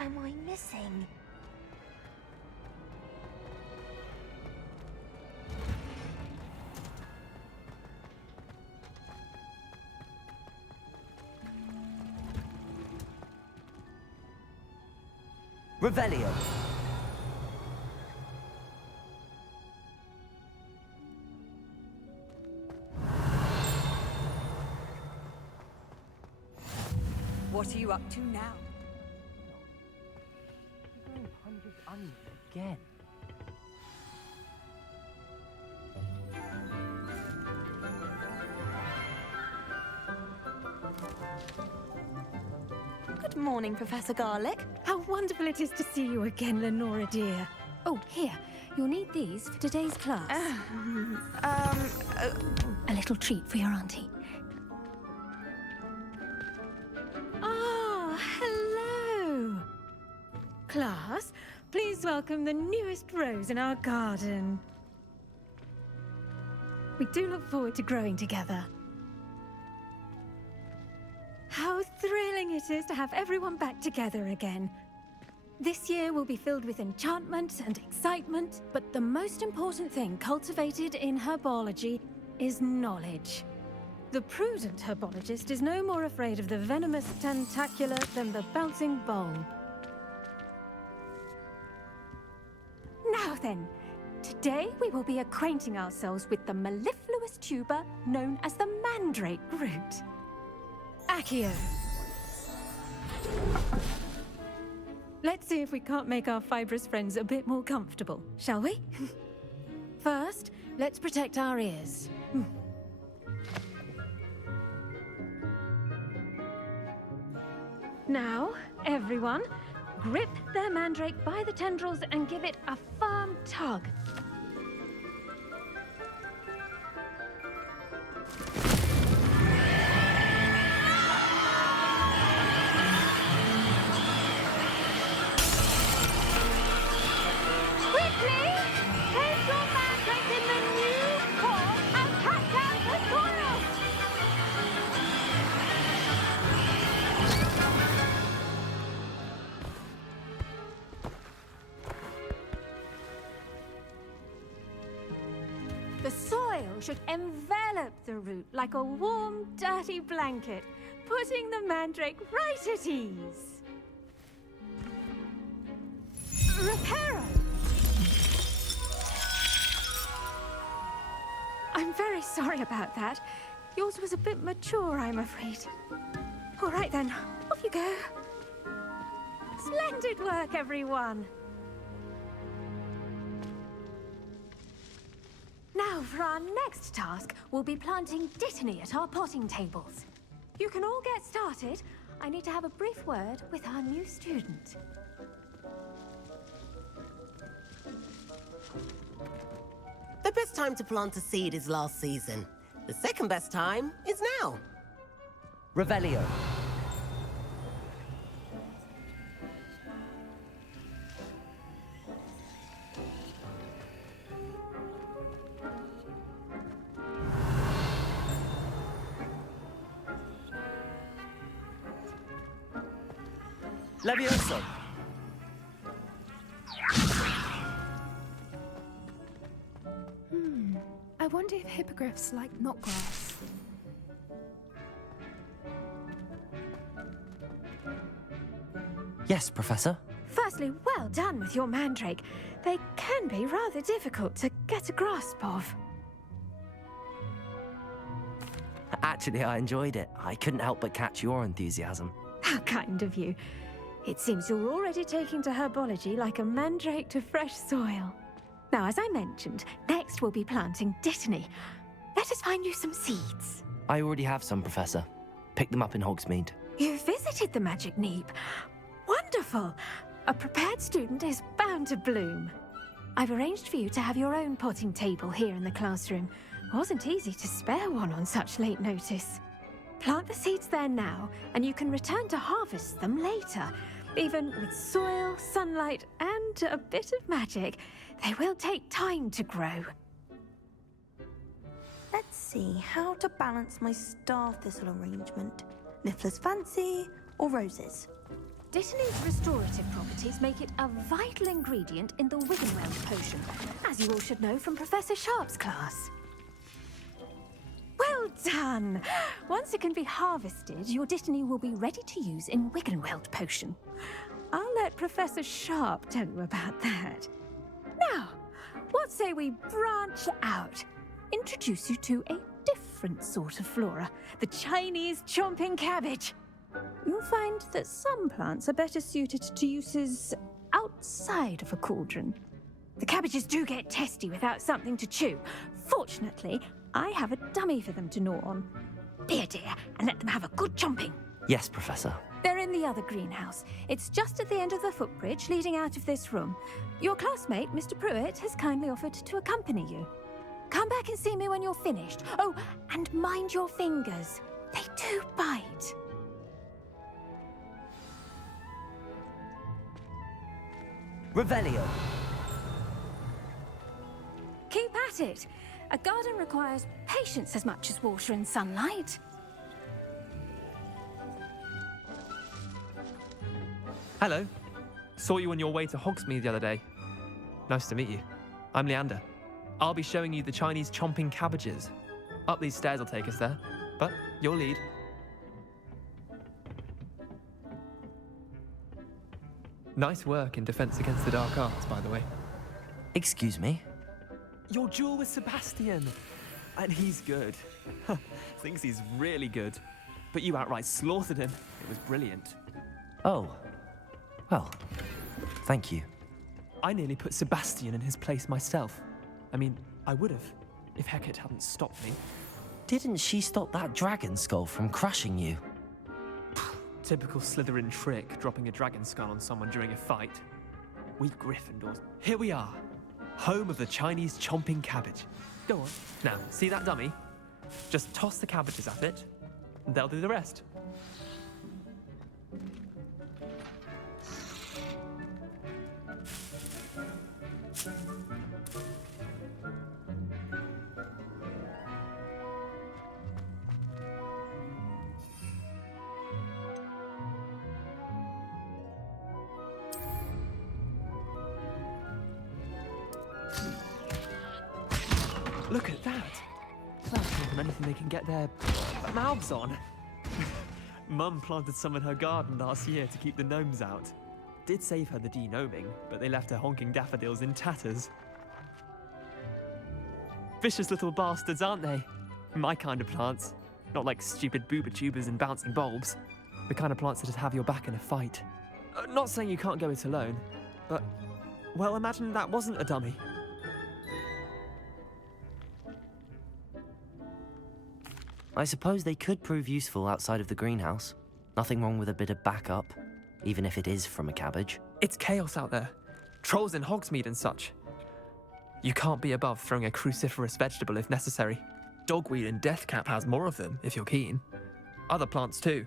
am I missing? Revelio. What are you up to now? Hundreds onions again. Good morning, Professor Garlic. How wonderful it is to see you again, Lenora dear. Oh, here. You'll need these for today's class. A little treat for your auntie. Ah, hello! Class, please welcome the newest rose in our garden. We do look forward to growing together. How thrilling it is to have everyone back together again. This year will be filled with enchantment and excitement, but the most important thing cultivated in herbology is knowledge. The prudent herbologist is no more afraid of the venomous tentacula than the bouncing bowl. Now then, today we will be acquainting ourselves with the mellifluous tuber known as the mandrake root. Accio. Let's see if we can't make our fibrous friends a bit more comfortable, shall we? First, let's protect our ears. Now, everyone, grip their mandrake by the tendrils and give it a firm tug. The soil should envelop the root like a warm, dirty blanket, putting the mandrake right at ease. Reparo! I'm very sorry about that. Yours was a bit mature, I'm afraid. All right then, off you go. Splendid work, everyone. Now, for our next task, we'll be planting dittany at our potting tables. You can all get started. I need to have a brief word with our new student. The best time to plant a seed is last season. The second best time is now. Revelio. Levioso. I wonder if hippogriffs like knotgrass. Yes, Professor. Firstly, well done with your mandrake. They can be rather difficult to get a grasp of. Actually, I enjoyed it. I couldn't help but catch your enthusiasm. How kind of you. It seems you're already taking to herbology like a mandrake to fresh soil. Now, as I mentioned, next we'll be planting dittany. Let us find you some seeds. I already have some, Professor. Picked them up in Hogsmeade. You visited the Magic Neep. Wonderful! A prepared student is bound to bloom. I've arranged for you to have your own potting table here in the classroom. Wasn't easy to spare one on such late notice. Plant the seeds there now, and you can return to harvest them later. Even with soil, sunlight, and a bit of magic, they will take time to grow. Let's see how to balance my star thistle arrangement. Niffler's fancy or roses? Dittany's restorative properties make it a vital ingredient in the Wiggenweld potion, as you all should know from Professor Sharp's class. Well done! Once it can be harvested, your Dittany will be ready to use in Wiggenweld potion. I'll let Professor Sharp tell you about that. Now, what say we branch out? Introduce you to a different sort of flora, the Chinese chomping cabbage. You'll find that some plants are better suited to uses outside of a cauldron. The cabbages do get testy without something to chew. Fortunately, I have a dummy for them to gnaw on. Be a dear and let them have a good chomping. Yes, Professor. They're in the other greenhouse. It's just at the end of the footbridge leading out of this room. Your classmate, Mr. Pruitt, has kindly offered to accompany you. Come back and see me when you're finished. Oh, and mind your fingers. They do bite. Revelio. Keep at it. A garden requires patience as much as water and sunlight. Hello. Saw you on your way to Hogsmeade the other day. Nice to meet you. I'm Leander. I'll be showing you the Chinese chomping cabbages. Up these stairs will take us there, but your lead. Nice work in Defense Against the Dark Arts, by the way. Excuse me? Your duel with Sebastian! And he's good. Thinks he's really good. But you outright slaughtered him. It was brilliant. Oh. Well, thank you. I nearly put Sebastian in his place myself. I mean, I would have, if Hecate hadn't stopped me. Didn't she stop that dragon skull from crushing you? Typical Slytherin trick, dropping a dragon skull on someone during a fight. We Gryffindors. Here we are, home of the Chinese chomping cabbage. Go on. Now, see that dummy? Just toss the cabbages at it, and they'll do the rest. Look at that! That's more than anything they can get their mouths on. Mum planted some in her garden last year to keep the gnomes out. Did save her the de-gnoming, but they left her honking daffodils in tatters. Vicious little bastards, aren't they? My kind of plants. Not like stupid booba tubers and bouncing bulbs. The kind of plants that just have your back in a fight. Not saying you can't go it alone, but, well, imagine that wasn't a dummy. I suppose they could prove useful outside of the greenhouse. Nothing wrong with a bit of backup, even if it is from a cabbage. It's chaos out there. Trolls in Hogsmeade and such. You can't be above throwing a cruciferous vegetable if necessary. Dogweed and deathcap has more of them, if you're keen. Other plants too.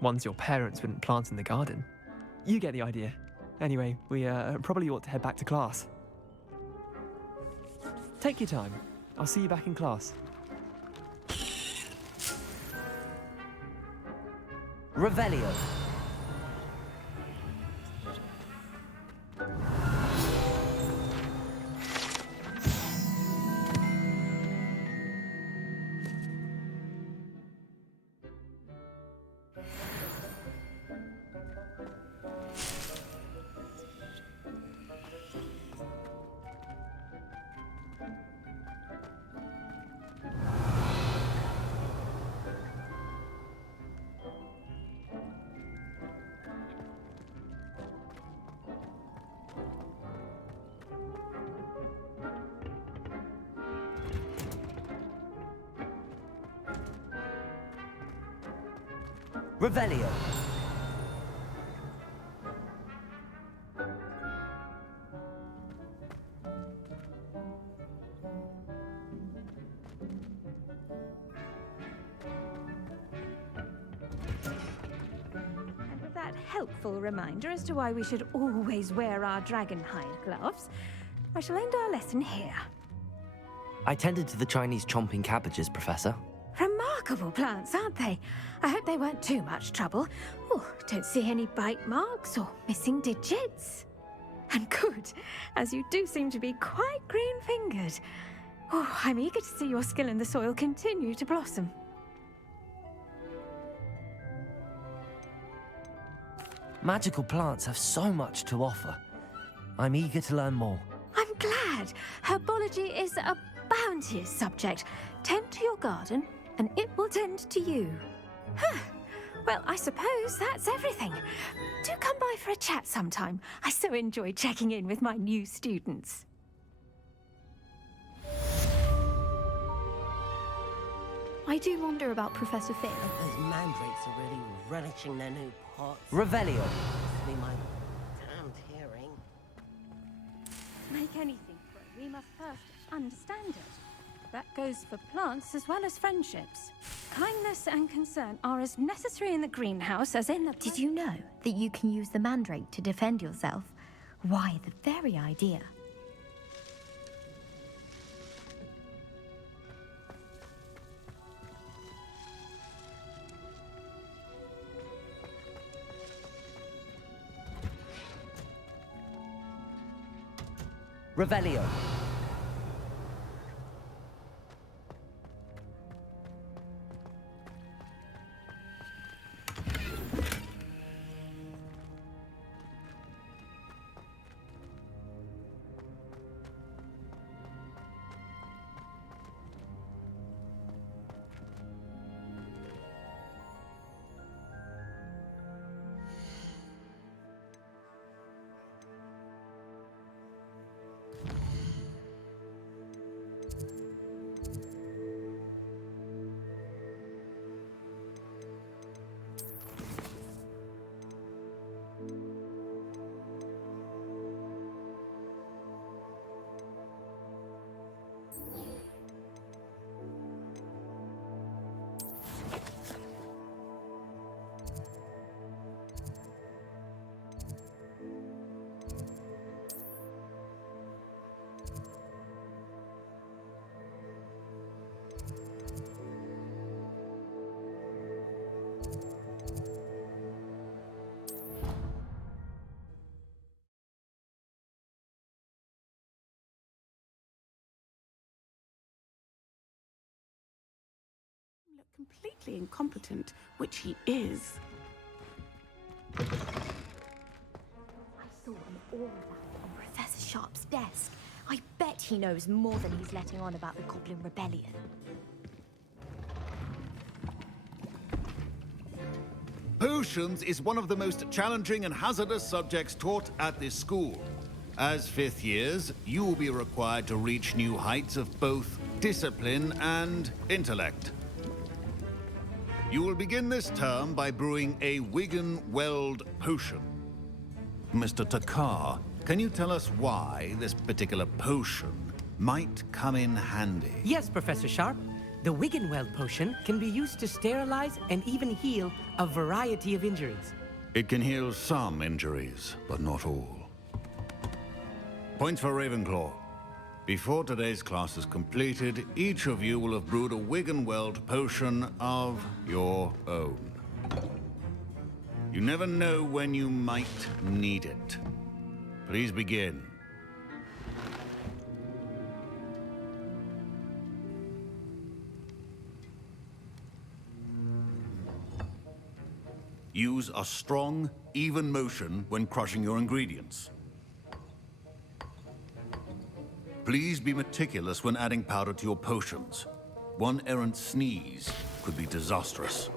Ones your parents wouldn't plant in the garden. You get the idea. Anyway, we probably ought to head back to class. Take your time. I'll see you back in class. Revelio. Revelio. And with that helpful reminder as to why we should always wear our dragonhide gloves, I shall end our lesson here. I tended to the Chinese chomping cabbages, Professor. Remarkable! remarkable plants, aren't they? I hope they weren't too much trouble. Oh, don't see any bite marks or missing digits. And good, as you do seem to be quite green-fingered. Oh, I'm eager to see your skill in the soil continue to blossom. Magical plants have so much to offer. I'm eager to learn more. I'm glad. Herbology is a bounteous subject. Tend to your garden, and it will tend to you. Huh. Well, I suppose that's everything. Do come by for a chat sometime. I so enjoy checking in with my new students. I do wonder about Professor Fig. Those mandrakes are really relishing their new pots. Revelio. Must be my damned hearing. To make anything grow, we must first understand it. That goes for plants as well as friendships. Kindness and concern are as necessary in the greenhouse as in the... Did you know that you can use the mandrake to defend yourself? Why, the very idea. Revelio. Look completely incompetent, which he is. I saw all of that on Professor Sharp's desk. I bet he knows more than he's letting on about the Goblin Rebellion. Potions is one of the most challenging and hazardous subjects taught at this school. As fifth years, you will be required to reach new heights of both discipline and intellect. You will begin this term by brewing a Wigan-Weld potion. Mr. Takar, can you tell us why this particular potion might come in handy? Yes, Professor Sharp. The Wiggenweld potion can be used to sterilize and even heal a variety of injuries. It can heal some injuries, but not all. Points for Ravenclaw. Before today's class is completed, each of you will have brewed a Wiggenweld potion of your own. You never know when you might need it. Please begin. Use a strong, even motion when crushing your ingredients. Please be meticulous when adding powder to your potions. One errant sneeze could be disastrous.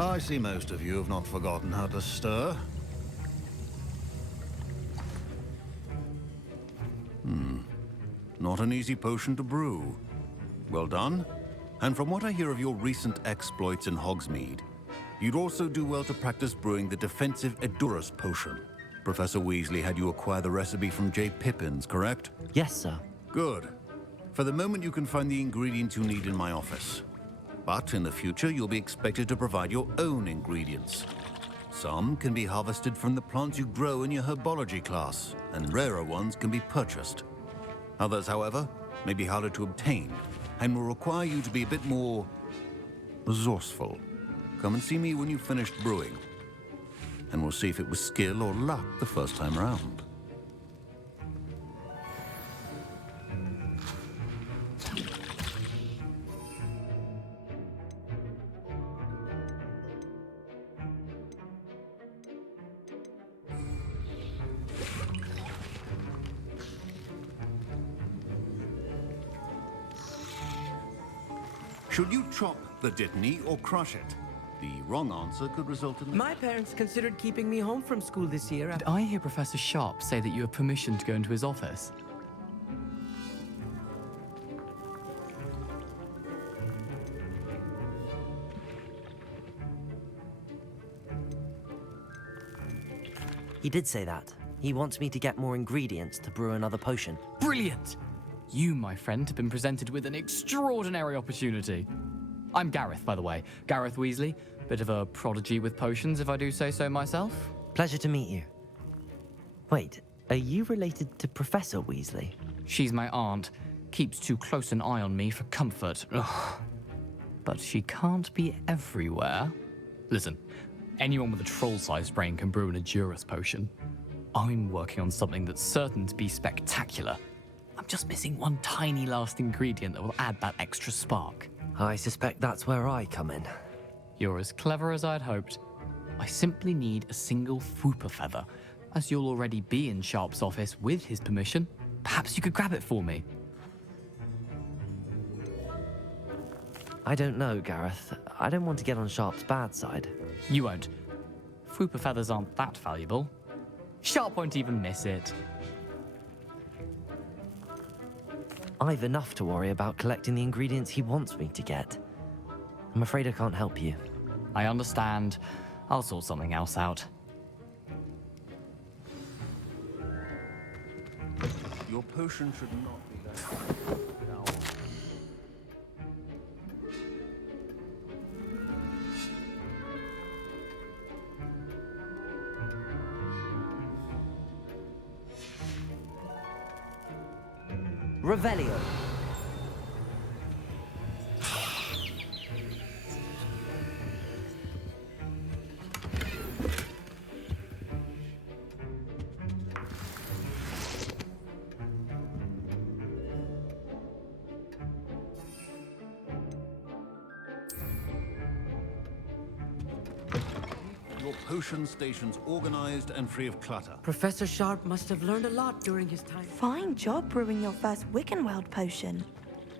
I see most of you have not forgotten how to stir. Not an easy potion to brew. Well done. And from what I hear of your recent exploits in Hogsmeade, you'd also do well to practice brewing the defensive Edurus potion. Professor Weasley had you acquire the recipe from J. Pippin's, correct? Yes, sir. Good. For the moment, you can find the ingredients you need in my office. But in the future, you'll be expected to provide your own ingredients. Some can be harvested from the plants you grow in your herbology class, and rarer ones can be purchased. Others, however, may be harder to obtain, and will require you to be a bit more resourceful. Come and see me when you've finished brewing, and we'll see if it was skill or luck the first time around. Should you chop the Dittany or crush it? The wrong answer could result in... My parents considered keeping me home from school this year. Did I hear Professor Sharp say that you have permission to go into his office? He did say that. He wants me to get more ingredients to brew another potion. Brilliant! You, my friend, have been presented with an extraordinary opportunity. I'm Gareth, by the way. Gareth Weasley. Bit of a prodigy with potions, if I do say so myself. Pleasure to meet you. Wait, are you related to Professor Weasley? She's my aunt. Keeps too close an eye on me for comfort. Ugh. But she can't be everywhere. Listen, anyone with a troll-sized brain can brew an Edurus potion. I'm working on something that's certain to be spectacular. I'm just missing one tiny last ingredient that will add that extra spark. I suspect that's where I come in. You're as clever as I'd hoped. I simply need a single Fwooper feather. As you'll already be in Sharp's office with his permission, perhaps you could grab it for me. I don't know, Gareth. I don't want to get on Sharp's bad side. You won't. Fwooper feathers aren't that valuable. Sharp won't even miss it. I've enough to worry about collecting the ingredients he wants me to get. I'm afraid I can't help you. I understand. I'll sort something else out. Your potion should not be that... Revelio. Your potion station's organized and free of clutter. Professor Sharp must have learned a lot during his time. Fine job brewing your first Wiggenweld potion.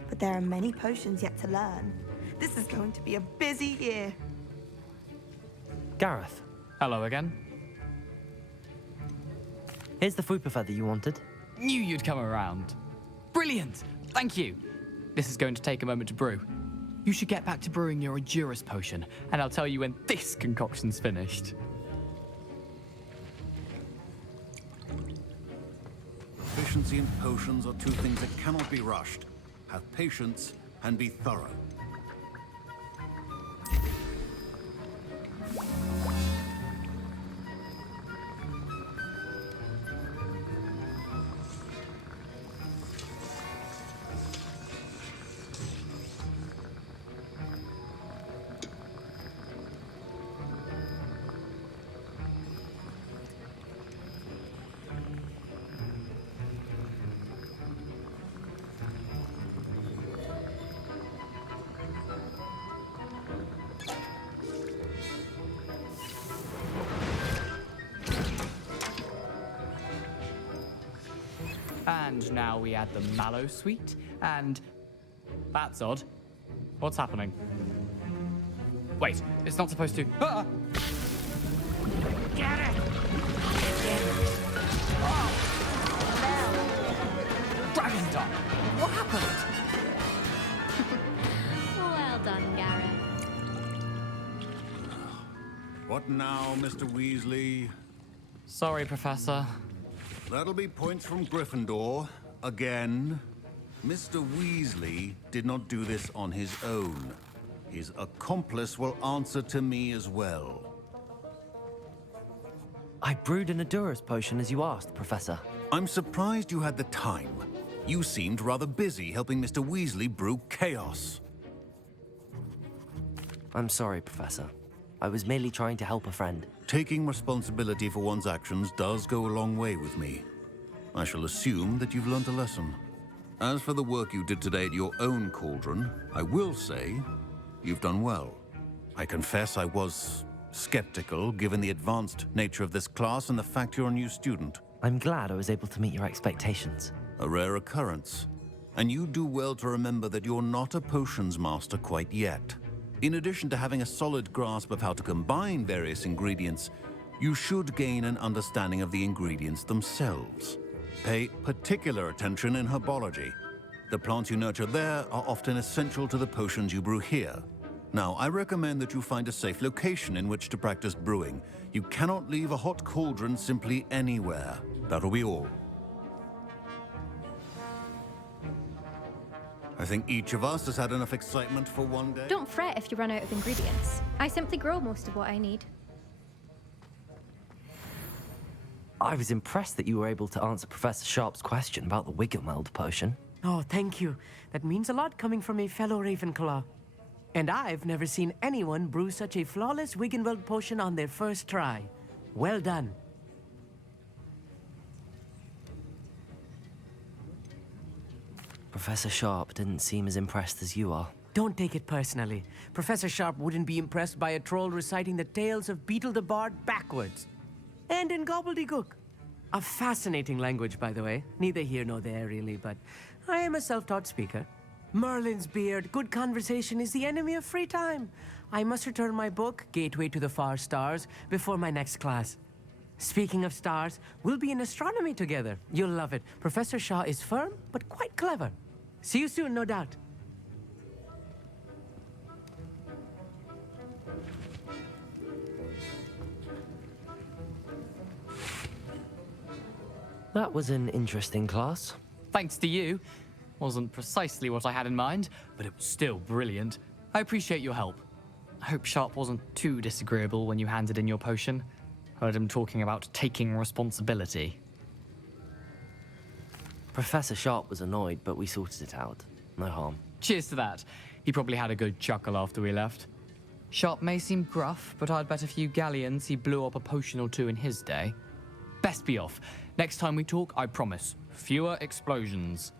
But there are many potions yet to learn. This is going to be a busy year. Gareth, Hello again. here's the Fwooper feather you wanted. Knew you'd come around. Brilliant! Thank you. This is going to take a moment to brew. You should get back to brewing your Edurus potion, and I'll tell you when this concoction's finished. Efficiency and potions are two things that cannot be rushed. Have patience and be thorough. And now we add the mallow sweet, and... That's odd. What's happening? Wait, it's not supposed to... Ah! Get it! Oh! Dragon Dog! What happened? done, Garrett. What now, Mr. Weasley? Sorry, Professor. That'll be points from Gryffindor. Again. Mr. Weasley did not do this on his own. His accomplice will answer to me as well. I brewed an Adurus potion as you asked, Professor. I'm surprised you had the time. You seemed rather busy helping Mr. Weasley brew chaos. I'm sorry, Professor. I was merely trying to help a friend. Taking responsibility for one's actions does go a long way with me. I shall assume that you've learnt a lesson. As for the work you did today at your own cauldron, I will say you've done well. I confess I was skeptical, given the advanced nature of this class and the fact you're a new student. I'm glad I was able to meet your expectations. A rare occurrence. And you do well to remember that you're not a potions master quite yet. In addition to having a solid grasp of how to combine various ingredients, you should gain an understanding of the ingredients themselves. Pay particular attention in herbology. The plants you nurture there are often essential to the potions you brew here. Now, I recommend that you find a safe location in which to practice brewing. You cannot leave a hot cauldron simply anywhere. That'll be all. I think each of us has had enough excitement for one day. Don't fret if you run out of ingredients. I simply grow most of what I need. I was impressed that you were able to answer Professor Sharp's question about the Wiggenweld potion. Oh, thank you. That means a lot coming from a fellow Ravenclaw. And I've never seen anyone brew such a flawless Wiggenweld potion on their first try. Well done. Professor Sharp didn't seem as impressed as you are. Don't take it personally. Professor Sharp wouldn't be impressed by a troll reciting the tales of Beetle the Bard backwards. And in gobbledygook. A fascinating language, by the way. Neither here nor there, really, but I am a self-taught speaker. Merlin's beard, good conversation is the enemy of free time. I must return my book, Gateway to the Far Stars, before my next class. Speaking of stars, we'll be in astronomy together. You'll love it. Professor Shaw is firm, but quite clever. See you soon, no doubt. That was an interesting class. Thanks to you. Wasn't precisely what I had in mind, but it was still brilliant. I appreciate your help. I hope Sharp wasn't too disagreeable when you handed in your potion. Heard him talking about taking responsibility. Professor Sharp was annoyed, but we sorted it out. No harm. Cheers to that. He probably had a good chuckle after we left. Sharp may seem gruff, but I'd bet a few galleons he blew up a potion or two in his day. Best be off. Next time we talk, I promise, fewer explosions.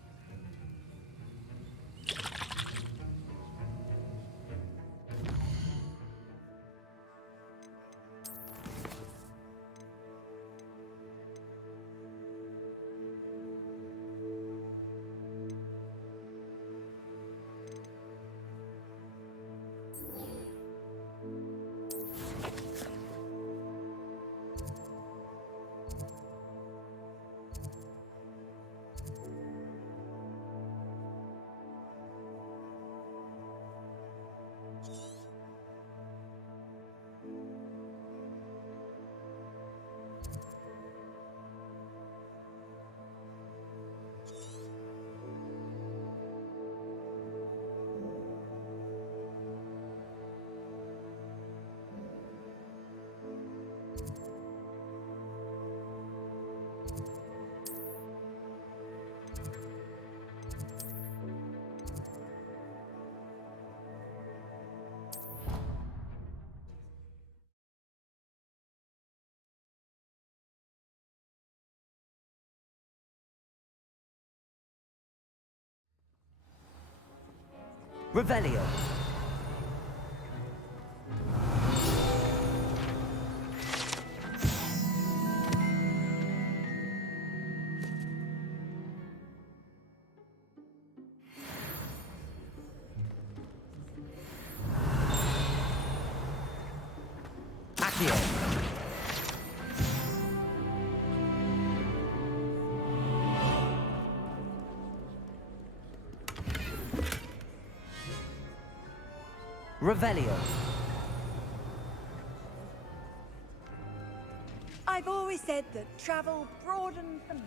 Revelio. Accio. Revelio. I've always said that travel broadens the mind.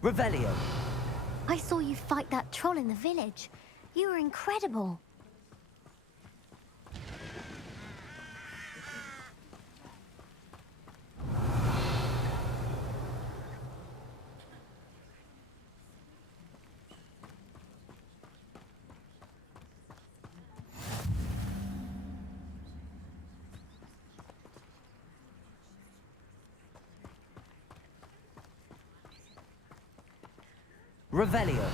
Revelio. I saw you fight that troll in the village. You were incredible. Revelio.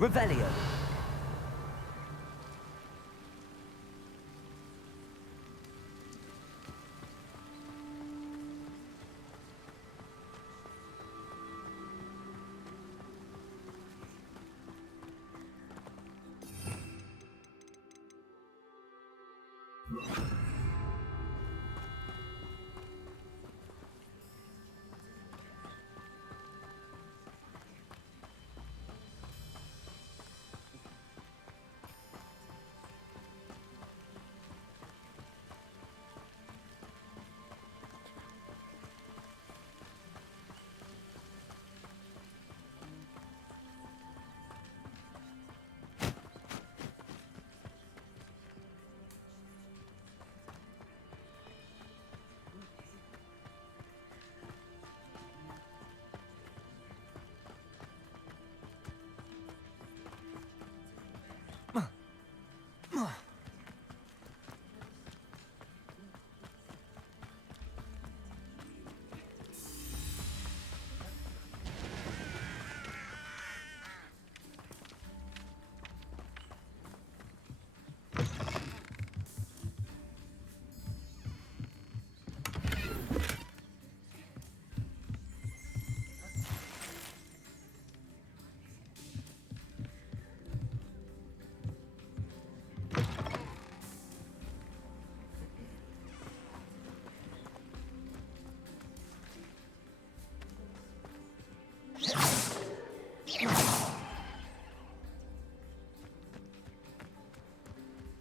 Revelio.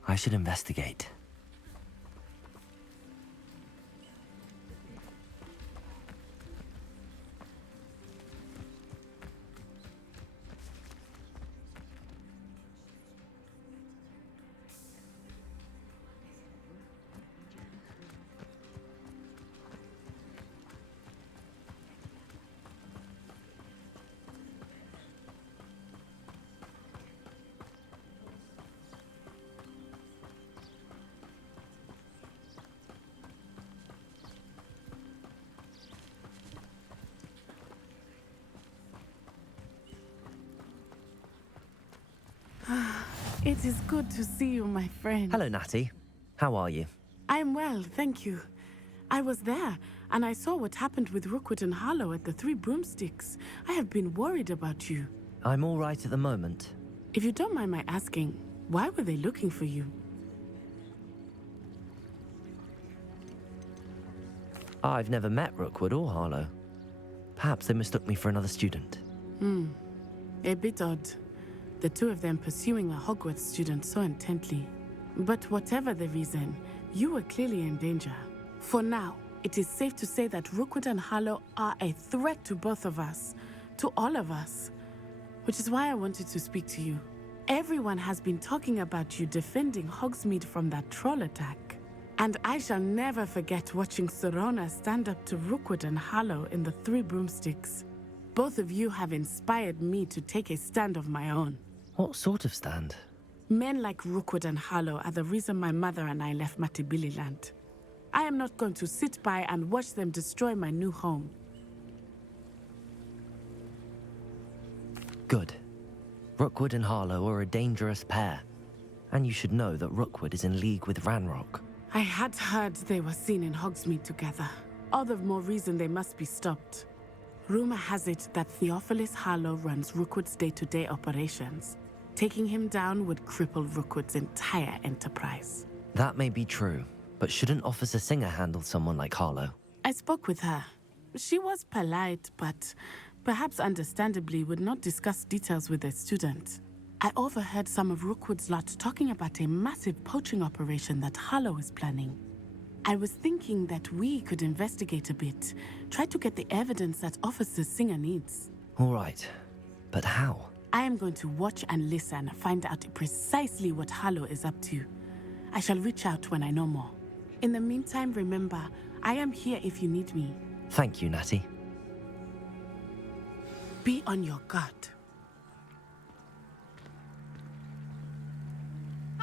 I should investigate. It is good to see you, my friend. Hello, Natty. How are you? I'm well, thank you. I was there, and I saw what happened with Rookwood and Harlow at the Three Broomsticks. I have been worried about you. I'm all right at the moment. If you don't mind my asking, why were they looking for you? I've never met Rookwood or Harlow. Perhaps they mistook me for another student. A bit odd. The two of them pursuing a Hogwarts student so intently. But whatever the reason, you were clearly in danger. For now, it is safe to say that Rookwood and Harlow are a threat to both of us, to all of us. Which is why I wanted to speak to you. Everyone has been talking about you defending Hogsmeade from that troll attack. And I shall never forget watching Serona stand up to Rookwood and Harlow in the Three Broomsticks. Both of you have inspired me to take a stand of my own. What sort of stand? Men like Rookwood and Harlow are the reason my mother and I left Matabeleland. I am not going to sit by and watch them destroy my new home. Good. Rookwood and Harlow are a dangerous pair. And you should know that Rookwood is in league with Ranrock. I had heard they were seen in Hogsmeade together. All the more reason they must be stopped. Rumor has it that Theophilus Harlow runs Rookwood's day-to-day operations. Taking him down would cripple Rookwood's entire enterprise. That may be true, but shouldn't Officer Singer handle someone like Harlow? I spoke with her. She was polite, but perhaps understandably would not discuss details with a student. I overheard some of Rookwood's lot talking about a massive poaching operation that Harlow is planning. I was thinking that we could investigate a bit, try to get the evidence that Officer Singer needs. All right, but how? I am going to watch and listen, find out precisely what Harlow is up to. I shall reach out when I know more. In the meantime, remember, I am here if you need me. Thank you, Natty. Be on your guard.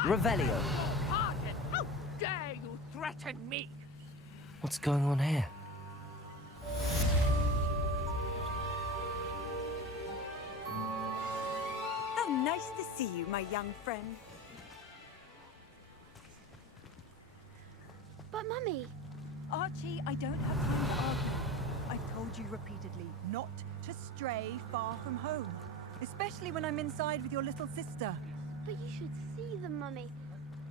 Revelio. How dare you threaten me? What's going on here? How nice to see you, my young friend. But, Mummy... Archie, I don't have time to argue. I've told you repeatedly not to stray far from home. Especially when I'm inside with your little sister. But you should see them, Mummy.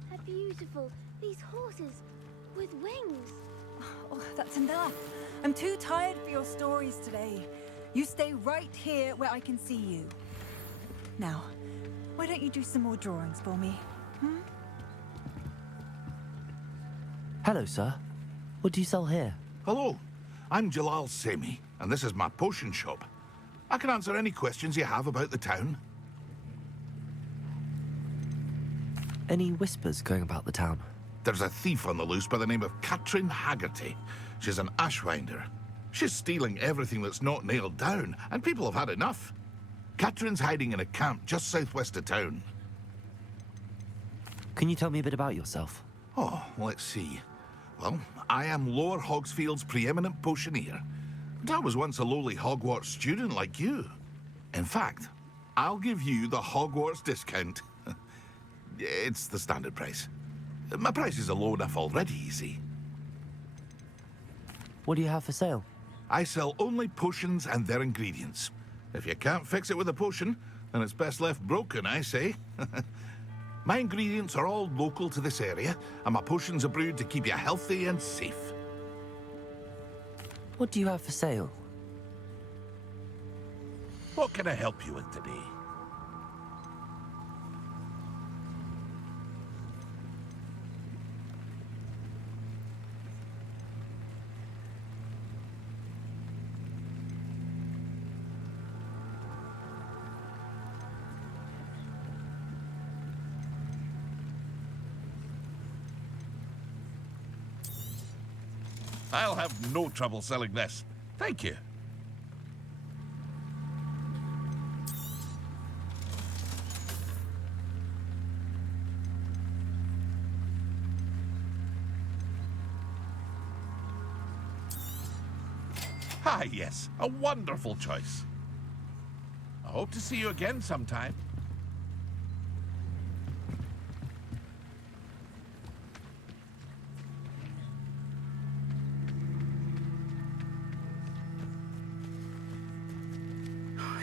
They're beautiful. These horses with wings. Oh, that's enough. I'm too tired for your stories today. You stay right here where I can see you. Now, why don't you do some more drawings for me? Hello, sir. What do you sell here? Hello, I'm Jalal Semi, and this is my potion shop. I can answer any questions you have about the town. Any whispers going about the town? There's a thief on the loose by the name of Katrin Haggerty. She's an ashwinder. She's stealing everything that's not nailed down, and people have had enough. Katrin's hiding in a camp just southwest of town. Can you tell me a bit about yourself? Oh, let's see. Well, I am Lower Hogsfield's preeminent potioneer. But I was once a lowly Hogwarts student like you. In fact, I'll give you the Hogwarts discount. It's the standard price. My prices are low enough already, you see. What do you have for sale? I sell only potions and their ingredients. If you can't fix it with a potion, then it's best left broken, I say. My ingredients are all local to this area, and my potions are brewed to keep you healthy and safe. What do you have for sale? What can I help you with today? I'll have no trouble selling this. Thank you. Ah, yes. A wonderful choice. I hope to see you again sometime.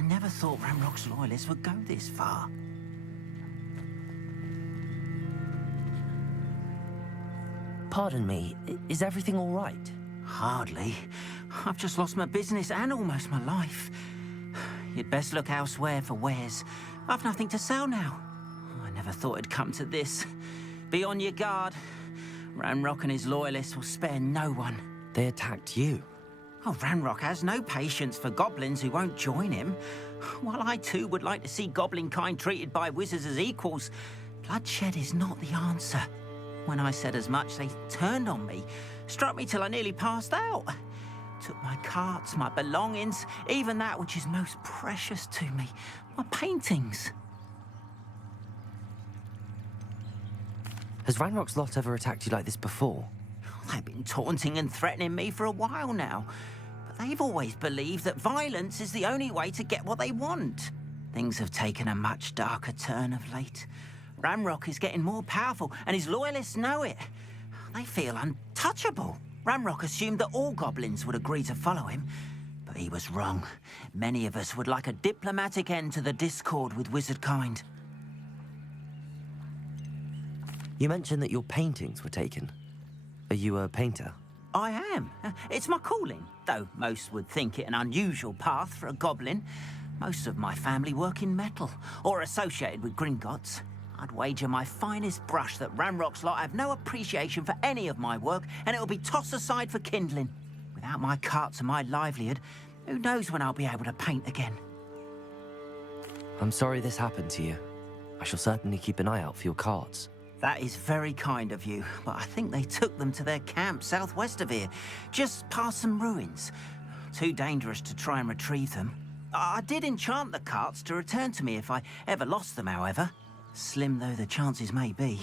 never thought Ranrock's loyalists would go this far. Pardon me, is everything all right? Hardly. I've just lost my business and almost my life. You'd best look elsewhere for wares. I've nothing to sell now. I never thought it'd come to this. Be on your guard. Ranrock and his loyalists will spare no one. They attacked you? Oh, Ranrock has no patience for goblins who won't join him. While I too would like to see goblin kind treated by wizards as equals, bloodshed is not the answer. When I said as much, they turned on me, struck me till I nearly passed out. Took my carts, my belongings, even that which is most precious to me, my paintings. Has Ranrock's lot ever attacked you like this before? They've been taunting and threatening me for a while now. But they've always believed that violence is the only way to get what they want. Things have taken a much darker turn of late. Ranrock is getting more powerful, and his loyalists know it. They feel untouchable. Ranrock assumed that all goblins would agree to follow him, but he was wrong. Many of us would like a diplomatic end to the discord with wizard kind. You mentioned that your paintings were taken. Are you a painter? I am. It's my calling, though most would think it an unusual path for a goblin. Most of my family work in metal, or associated with Gringotts. I'd wager my finest brush that Ranrock's lot have no appreciation for any of my work, and it'll be tossed aside for kindling. Without my carts and my livelihood, who knows when I'll be able to paint again? I'm sorry this happened to you. I shall certainly keep an eye out for your carts. That is very kind of you, but I think they took them to their camp southwest of here, just past some ruins. Too dangerous to try and retrieve them. I did enchant the carts to return to me if I ever lost them, however. Slim though the chances may be,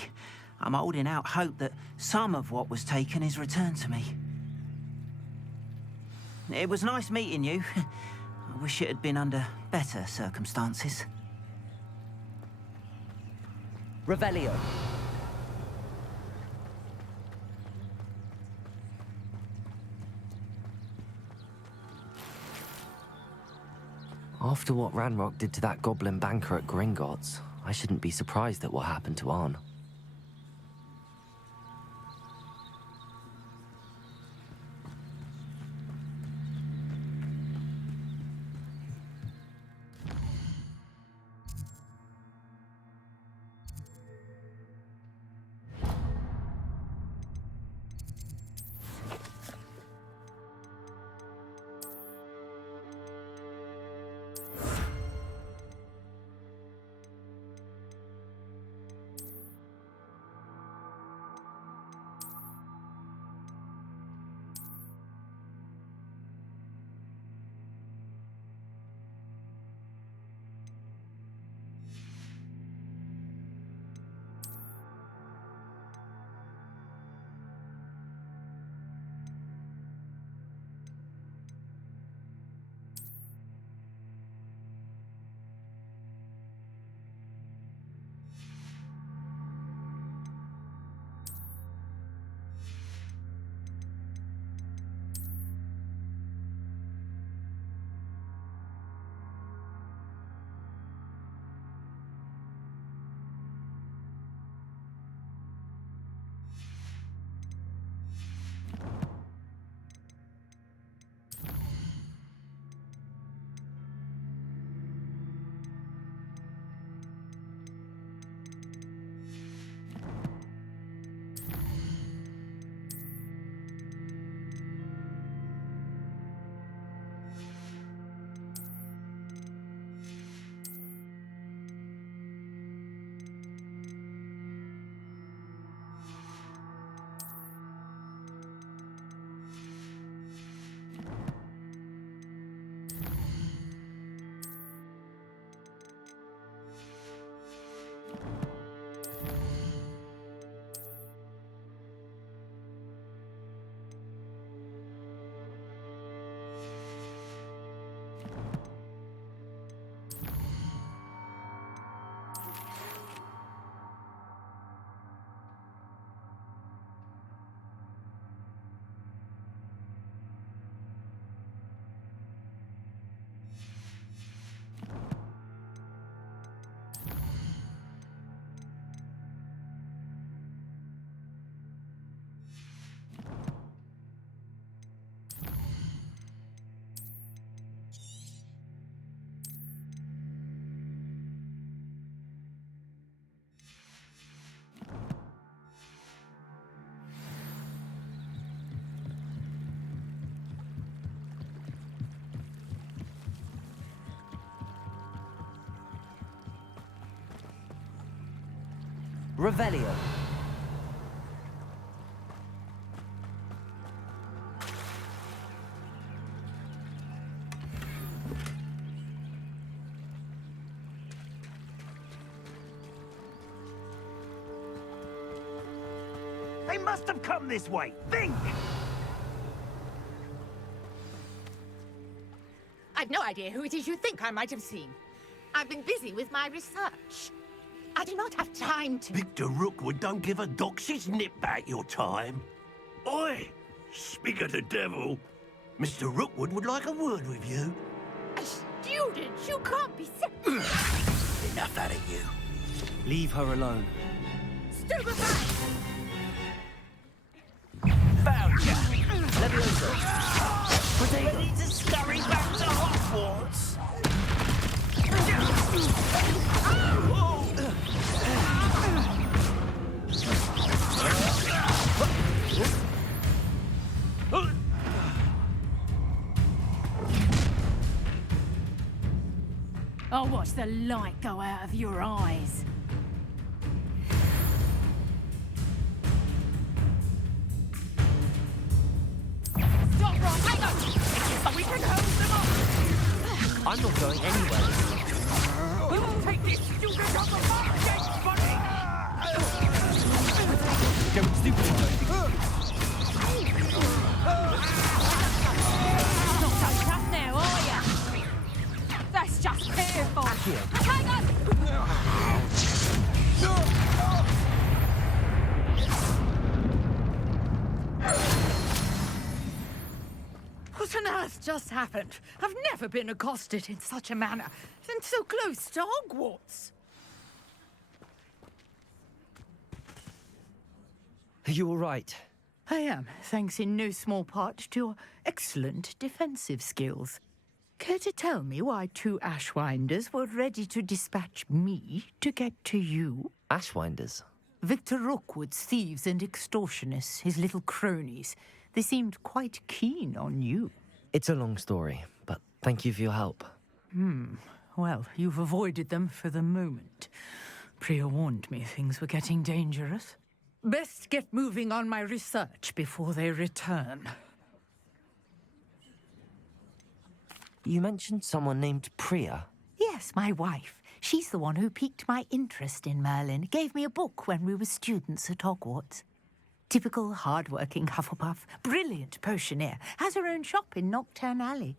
I'm holding out hope that some of what was taken is returned to me. It was nice meeting you. I wish it had been under better circumstances. Revelio. After what Ranrock did to that goblin banker at Gringotts, I shouldn't be surprised at what happened to Arn. Revelio. They must have come this way. Think! I've no idea who it is you think I might have seen. I've been busy with my research. I do not have time to... Victor Rookwood don't give a doxy's nip back your time. Oi! Speak of the devil. Mr. Rookwood would like a word with you. A student? You can't be serious. Enough out of you. Leave her alone. Stupefy! Found ya! Levioso. Ready to scurry back to Hogwarts? I'll watch the light go out of your eyes. Stop, Ron! Hang on! But we can hold them off! I'm not going anywhere. We'll take this student off the mark against Bunny! Don't stupid. Not so tough now, are ya? That's just fearful. Hang on! What on earth just happened? I've never been accosted in such a manner, and so close to Hogwarts. Are you all right? I am, thanks in no small part to your excellent defensive skills. Care to tell me why two Ashwinders were ready to dispatch me to get to you? Ashwinders? Victor Rookwood's thieves and extortionists, his little cronies. They seemed quite keen on you. It's a long story, but thank you for your help. Well, you've avoided them for the moment. Priya warned me things were getting dangerous. Best get moving on my research before they return. You mentioned someone named Priya. Yes, my wife. She's the one who piqued my interest in Merlin. Gave me a book when we were students at Hogwarts. Typical hard-working Hufflepuff, brilliant potioneer, has her own shop in Knockturn Alley.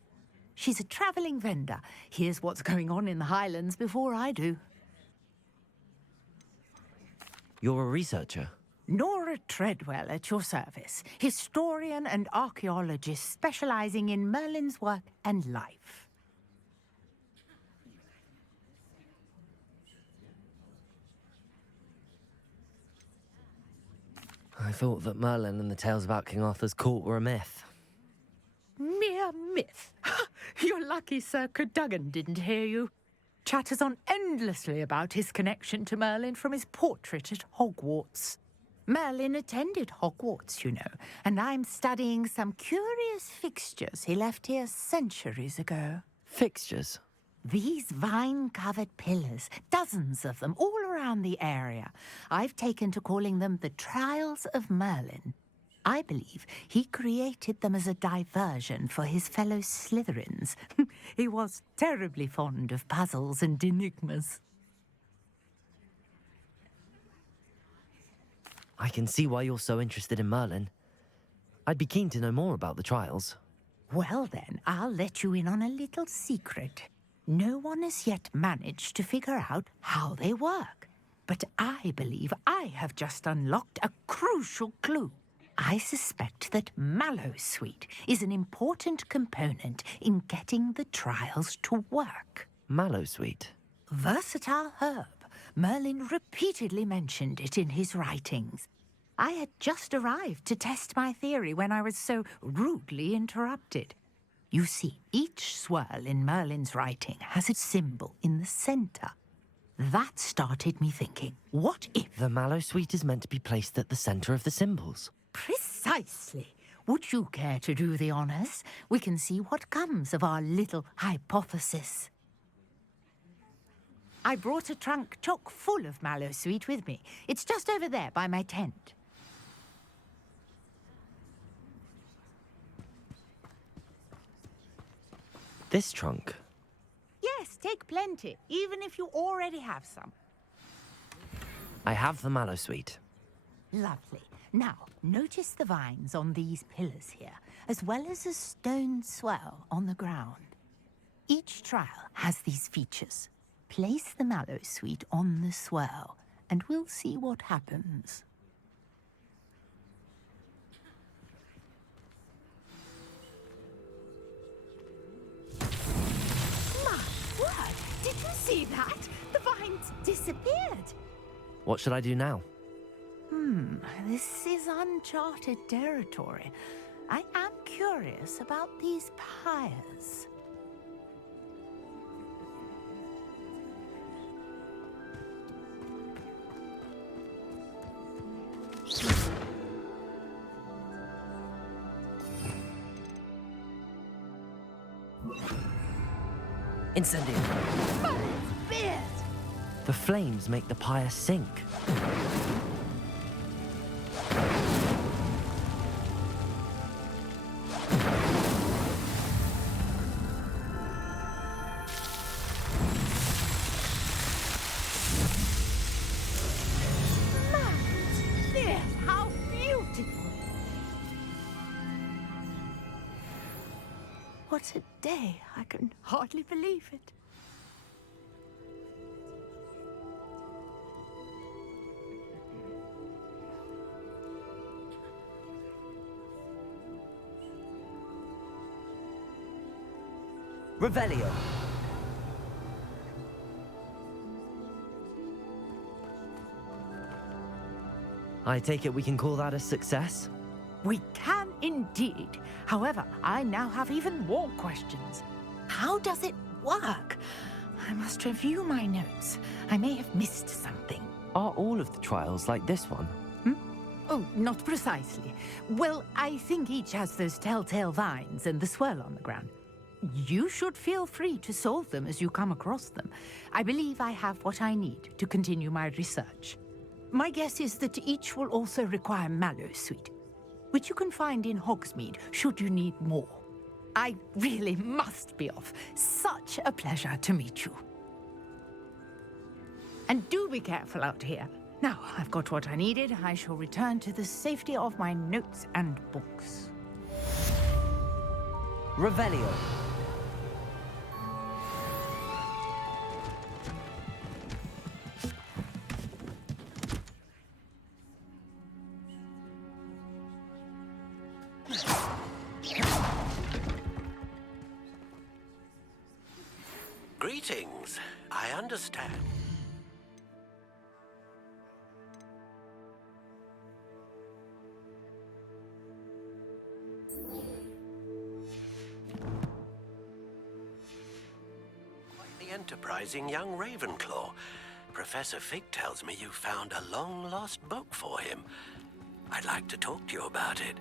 She's a travelling vendor. Hears what's going on in the Highlands before I do. You're a researcher? Nora Treadwell at your service, historian and archaeologist specialising in Merlin's work and life. I thought that Merlin and the tales about King Arthur's court were a myth. Mere myth. You're lucky Sir Cadogan didn't hear you. Chatters on endlessly about his connection to Merlin from his portrait at Hogwarts. Merlin attended Hogwarts, you know, and I'm studying some curious fixtures he left here centuries ago. Fixtures? These vine-covered pillars, dozens of them, all around the area. I've taken to calling them the Trials of Merlin. I believe he created them as a diversion for his fellow Slytherins. He was terribly fond of puzzles and enigmas. I can see why you're so interested in Merlin. I'd be keen to know more about the trials. Well then, I'll let you in on a little secret. No one has yet managed to figure out how they work. But I believe I have just unlocked a crucial clue. I suspect that Mallowsweet is an important component in getting the trials to work. Mallowsweet? Versatile herb. Merlin repeatedly mentioned it in his writings. I had just arrived to test my theory when I was so rudely interrupted. You see, each swirl in Merlin's writing has a symbol in the centre. That started me thinking, what if... The Mallowsweet is meant to be placed at the centre of the symbols. Precisely. Would you care to do the honours? We can see what comes of our little hypothesis. I brought a trunk chock full of mallow sweet with me. It's just over there by my tent. This trunk? Yes, take plenty, even if you already have some. I have the mallow sweet. Lovely. Now, notice the vines on these pillars here, as well as a stone swell on the ground. Each trial has these features. Place the mallow sweet on the swell, and we'll see what happens. My word! Did you see that? The vines disappeared. What should I do now? This is uncharted territory. I am curious about these pyres. Incendio. Beard! The flames make the pyre sink. Beard, how beautiful! What a day. I can hardly believe it. Revelio. I take it we can call that a success? We can indeed. However, I now have even more questions. How does it work? I must review my notes. I may have missed something. Are all of the trials like this one? Oh, not precisely. Well, I think each has those telltale vines and the swirl on the ground. You should feel free to solve them as you come across them. I believe I have what I need to continue my research. My guess is that each will also require mallow sweet, which you can find in Hogsmeade should you need more. I really must be off. Such a pleasure to meet you. And do be careful out here. Now, I've got what I needed. I shall return to the safety of my notes and books. Revelio. Greetings. I understand. Quite the enterprising young Ravenclaw. Professor Fig tells me you found a long-lost book for him. I'd like to talk to you about it.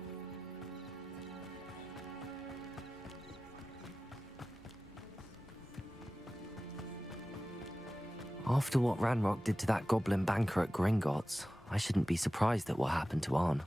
After what Ranrock did to that goblin banker at Gringotts, I shouldn't be surprised at what happened to Arn.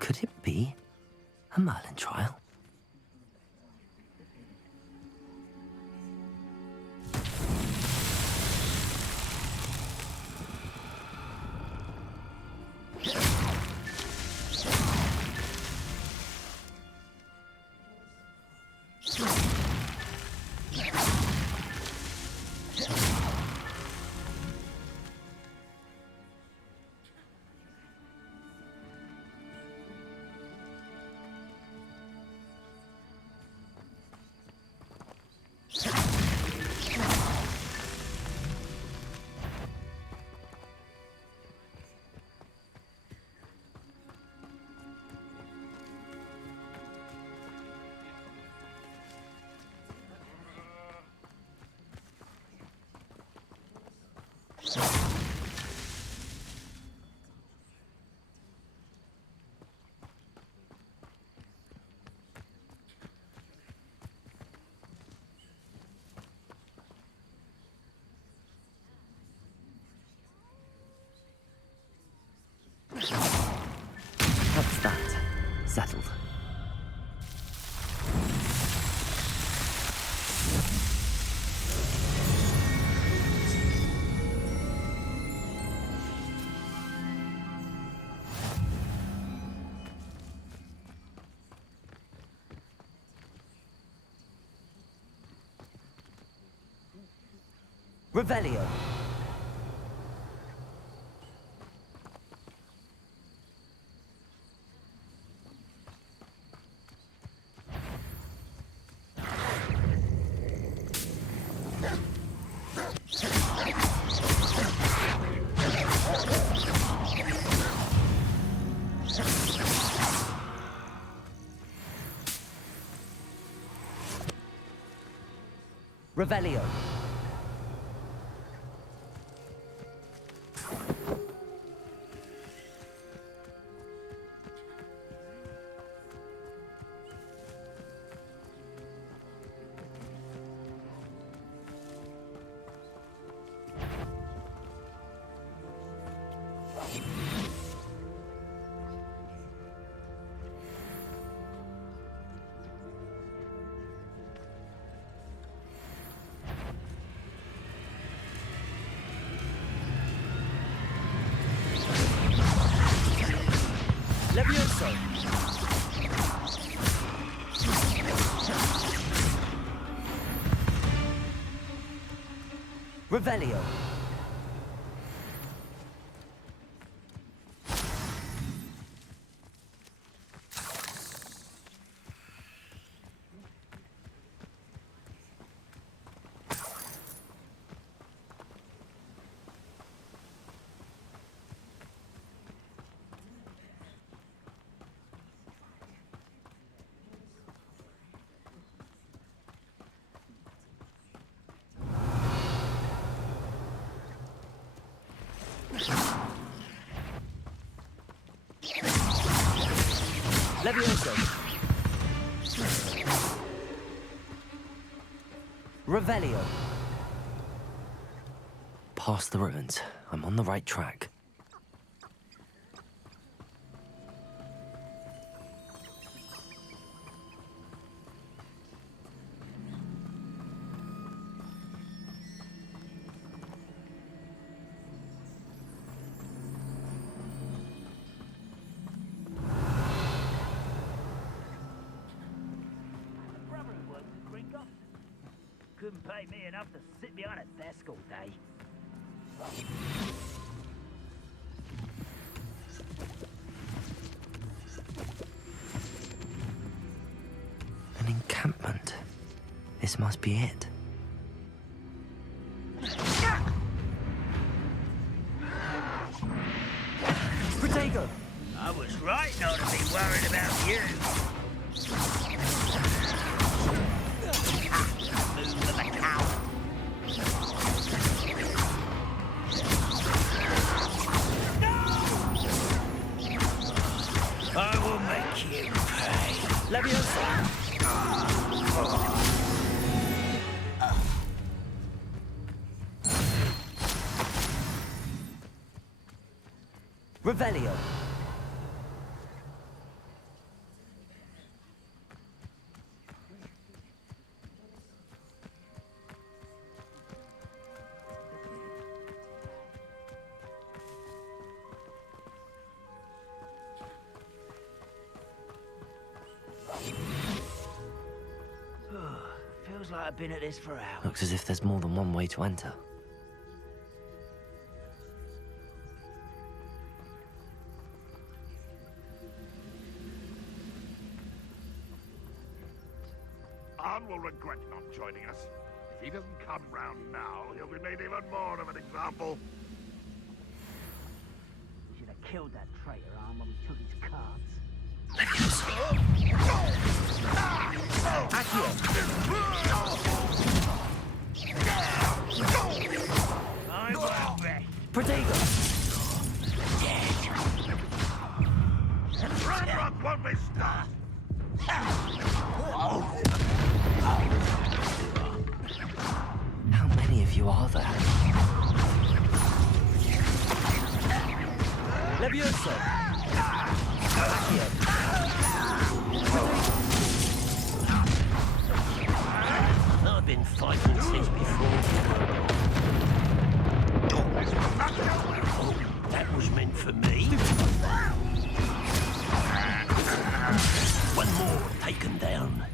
Could it be a Merlin trial? That's that. Settled. Revelio. Revelio. Levioso. Revelio. Levioso. Revelio. Past the ruins. I'm on the right track. Couldn't pay me enough to sit behind a desk all day. An encampment. This must be it. Protego! I was right not to be worried about you. I will make you pay. Leviosa. Revelio. Feels like I've been at this for hours. Looks as if there's more than one way to enter. Arn will regret not joining us. If he doesn't come round now, he'll be made even more of an example. We should have killed that traitor Arn when we took his cards. I won't rest. Protego! Ranrock won't be stopped! How many of you are there? Levioso! Accio! I've been fighting since before. Oh, that was meant for me. One more taken down.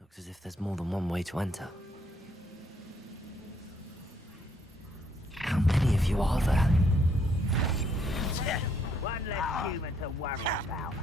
Looks as if there's more than one way to enter. How many of you are there? One less human to worry about.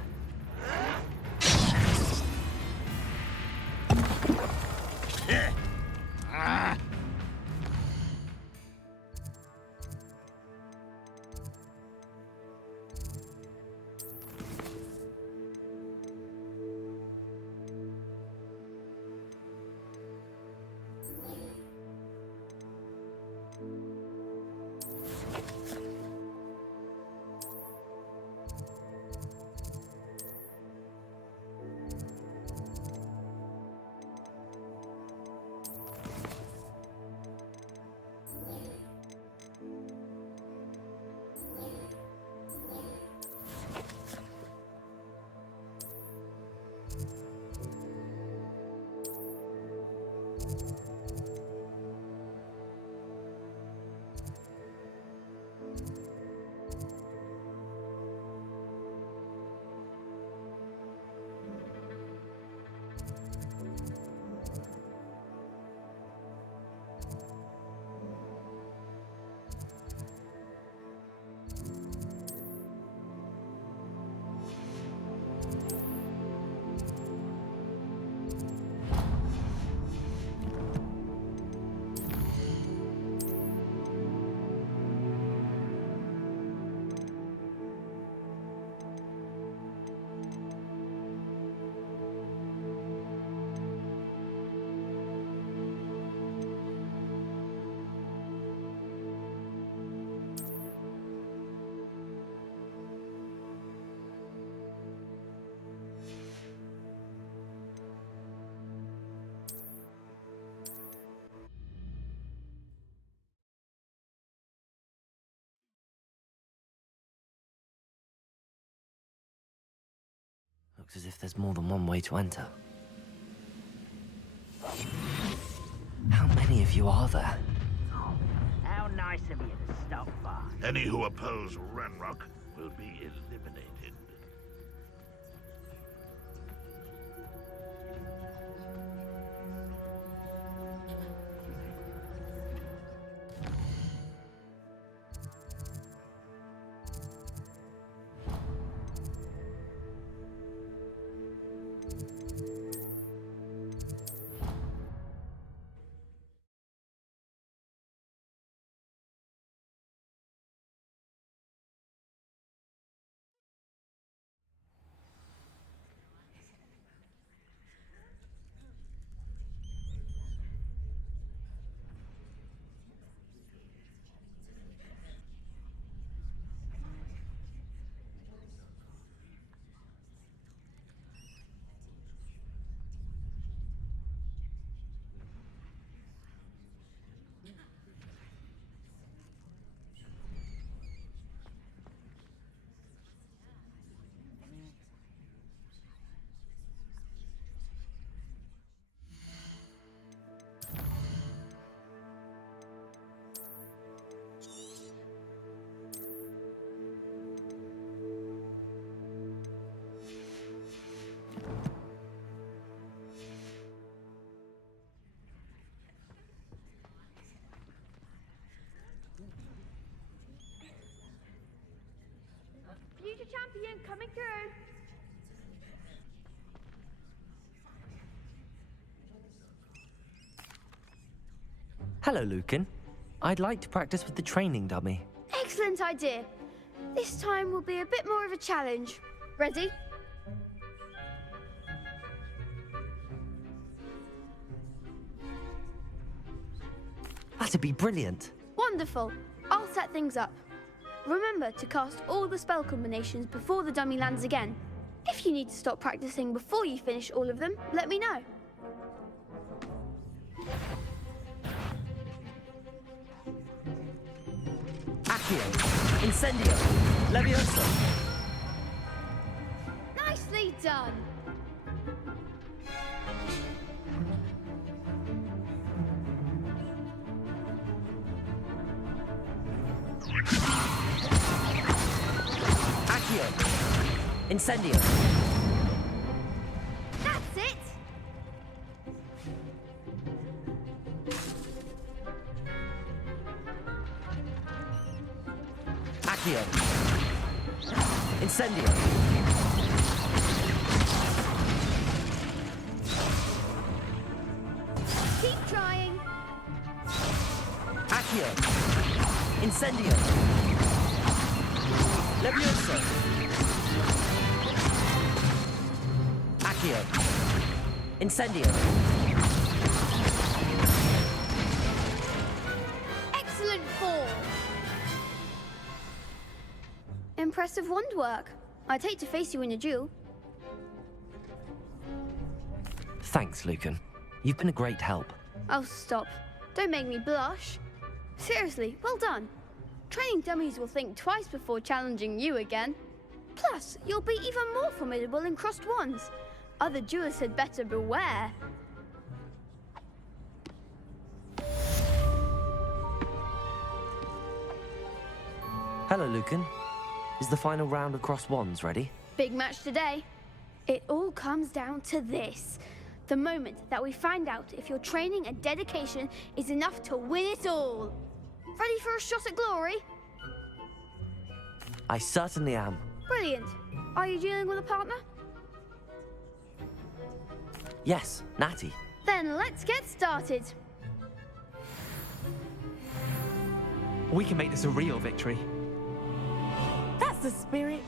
Looks as if there's more than one way to enter. How many of you are there? How nice of you to stop by. Any who oppose Ranrock will be eliminated. Future champion coming through. Hello, Lucan. I'd like to practice with the training dummy. Excellent idea. This time will be a bit more of a challenge. Ready? That'd be brilliant. Wonderful. I'll set things up. Remember to cast all the spell combinations before the dummy lands again. If you need to stop practicing before you finish all of them, let me know. Accio, Incendio, Levioso. Nicely done. Accio, Incendio. That's it. Accio, Incendio. Keep trying. Accio, Incendio. Levioso. Accio, Incendio. Excellent fall. Impressive wand work. I'd hate to face you in a duel. Thanks, Lucan. You've been a great help. Oh, stop. Don't make me blush. Seriously, well done. Training dummies will think twice before challenging you again. Plus, you'll be even more formidable in crossed wands. Other duelists had better beware. Hello, Lucan. Is the final round of crossed wands ready? Big match today. It all comes down to this. The moment that we find out if your training and dedication is enough to win it all. Ready for a shot at glory? I certainly am. Brilliant. Are you dealing with a partner? Yes, Natty. Then let's get started. We can make this a real victory. That's the spirit.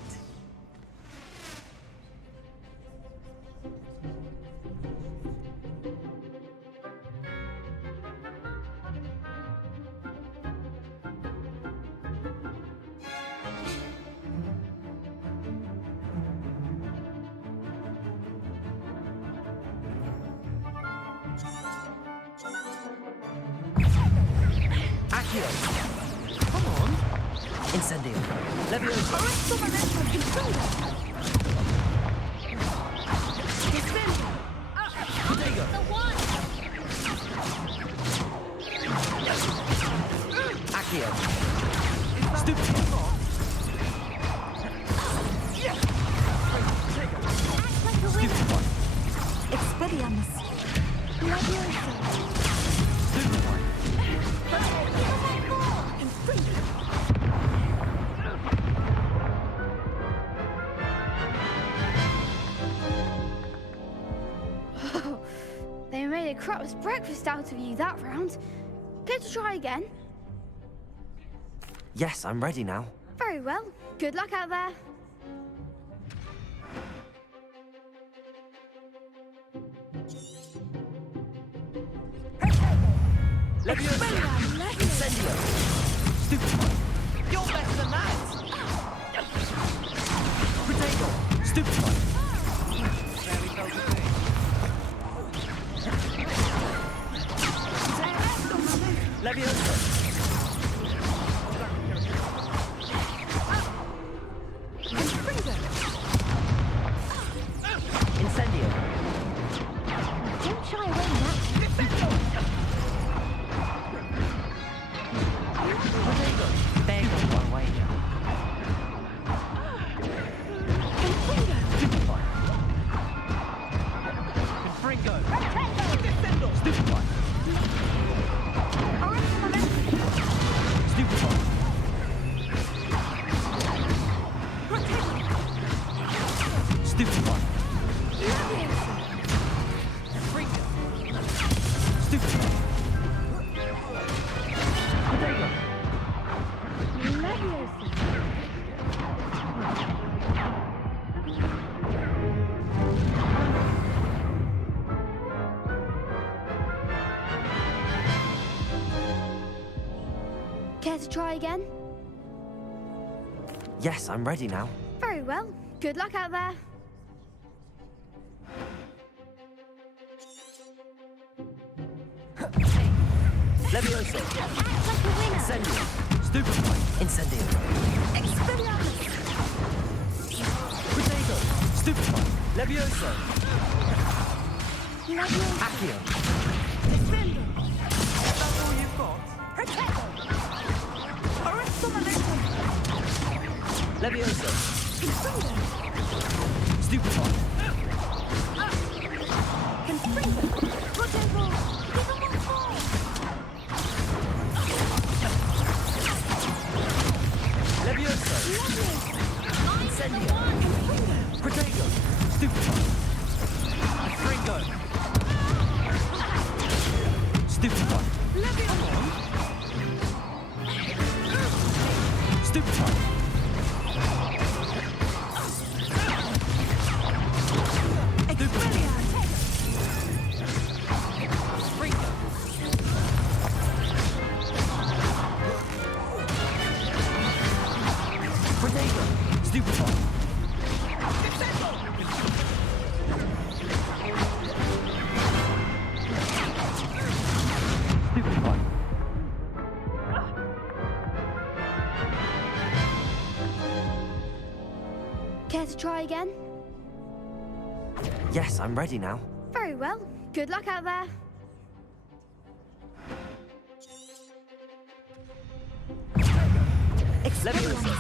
Accio. Come on. Incendio. Levioso. Protego. Accio. Stupid. Stupid one. Expelliarmus. Levioso. Stupid one. They made a crap's breakfast out of you that round. Care to try again? Yes, I'm ready now. Very well. Good luck out there. Levioso. Incendio. Stupid one. You're better than that. Protego. Stupid one. Levioso. Incendio. Don't shy away, Nat. Protego. There goes one way. Stupid one. Confringo. Stupid one. Care to try again? Yes, I'm ready now. Very well. Good luck out there. Levioso. Incendio. Stupefy. Incendio. Expelliarmus. Protego. Stupefy. Levioso. Levioso. Accio. Defendo. That's all you've got? Protego. Arresto momentum. Levioso. Confringo. Stupefy. Confringo. Protego. Little more force. Levioso. Incendio. Protego. Stupefy. Fringo. Stupefy. Levioso. Stupefy. Protego. Stupefy. Stupefy. Care to try again? Yes, I'm ready now. Very well. Good luck out there. Levioso.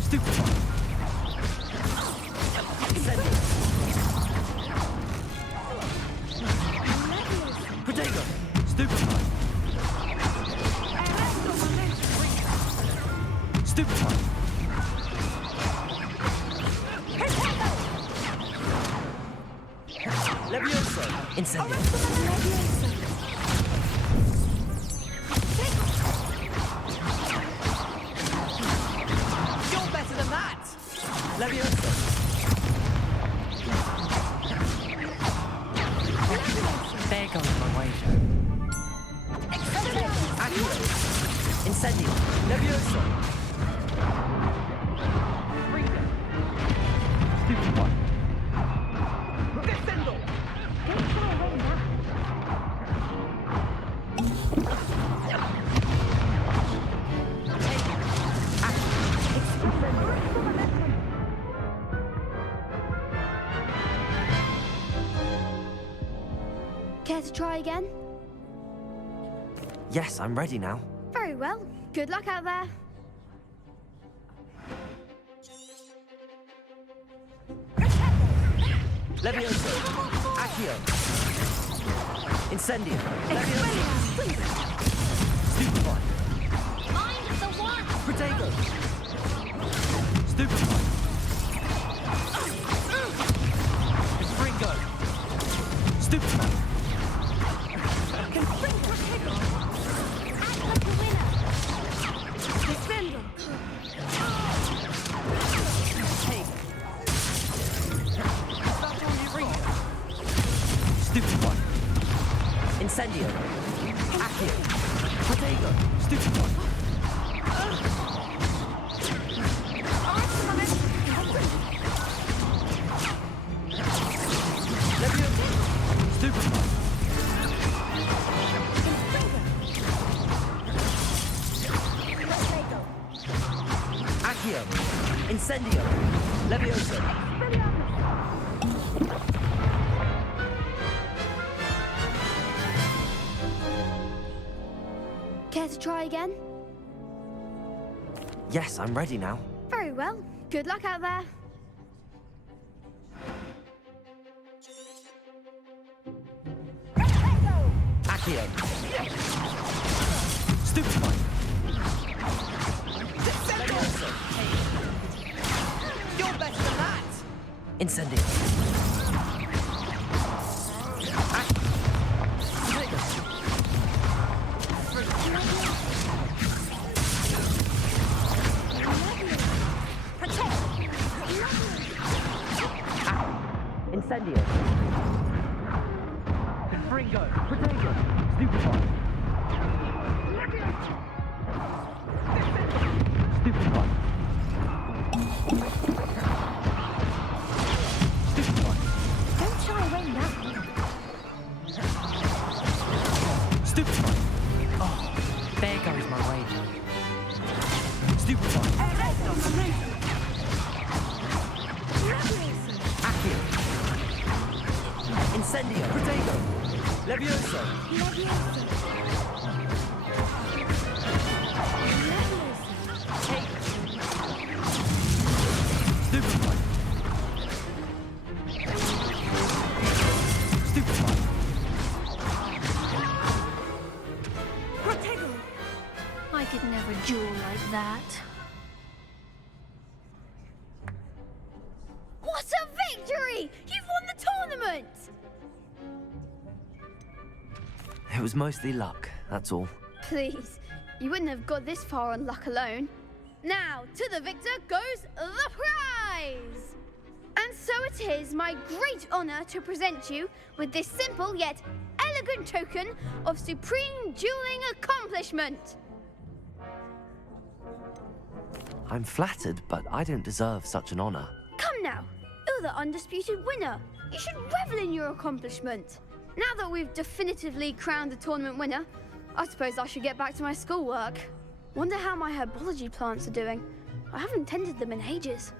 Stupefy. Incendio. Protego. Stupefy. Stupefy. Levioso. Incendio. You're better than that! Levioso. There goes my wager. Accio. Incendio. Levioso. Stupefy. Descendo! Care to try again? Yes, I'm ready now. Very well. Good luck out there. Levioso. Accio. Incendio. Levioso. Stupefy. Mind the one. Protego. Stupefy. Fringo. Stupefy. Defendo. Stupefy. Incendio. Accio. Protego. Stupefy. Levioso. Stupefy. Accio. Incendio. Levioso. Care to try again? Yes, I'm ready now. Very well. Good luck out there. Accio. Stupefy. Levioso. You're better than that! Incendio. Stupefy. Stupefy. Don't shy away now. Stupefy! Oh, there goes my rage. Stupefy! Accio! Incendio! Protego! Levioso! Take! Stupefy! Stupefy! Protego! I could never duel like that. What a victory! You've won the tournament! It was mostly luck, that's all. Please, you wouldn't have got this far on luck alone. Now, to the victor goes the prize! And so it is my great honor to present you with this simple yet elegant token of supreme dueling accomplishment. I'm flattered, but I don't deserve such an honor. Come now, you're the undisputed winner. You should revel in your accomplishment. Now that we've definitively crowned the tournament winner, I suppose I should get back to my schoolwork. Wonder how my herbology plants are doing. I haven't tended them in ages.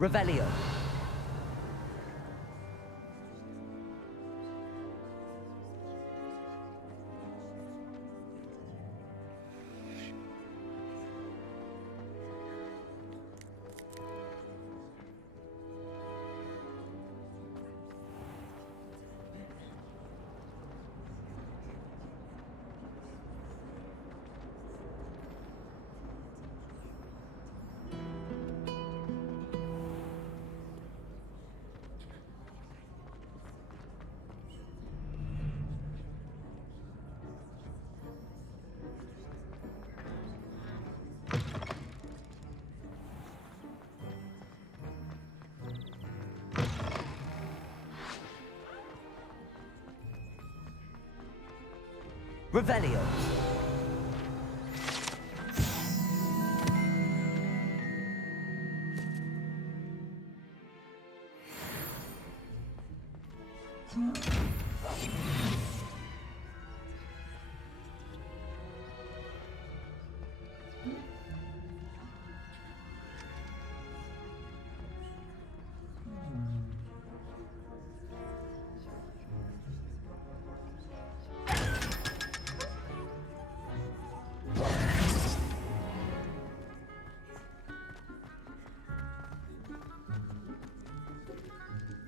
Revelio. Revelio.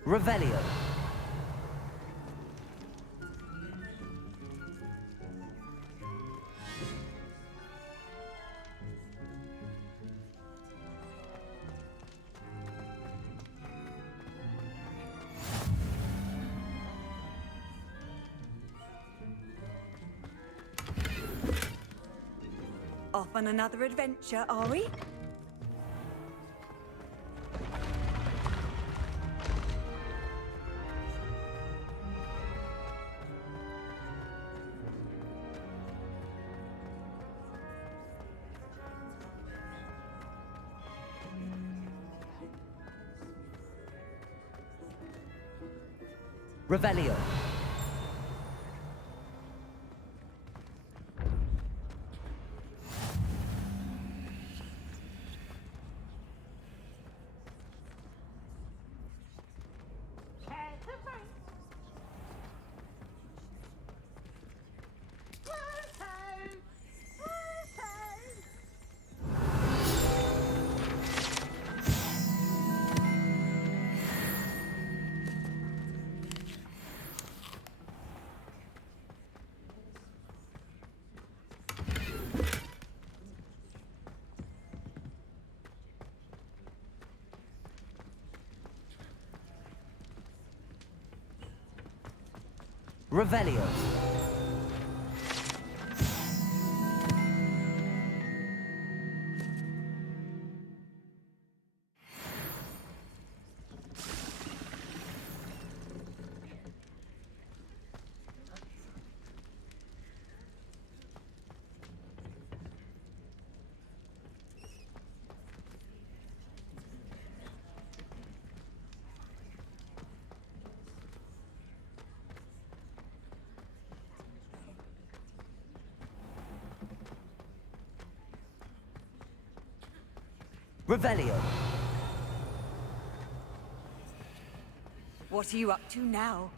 Revelio. Off on another adventure, are we? Revelio. Revelio. Revelio. What are you up to now?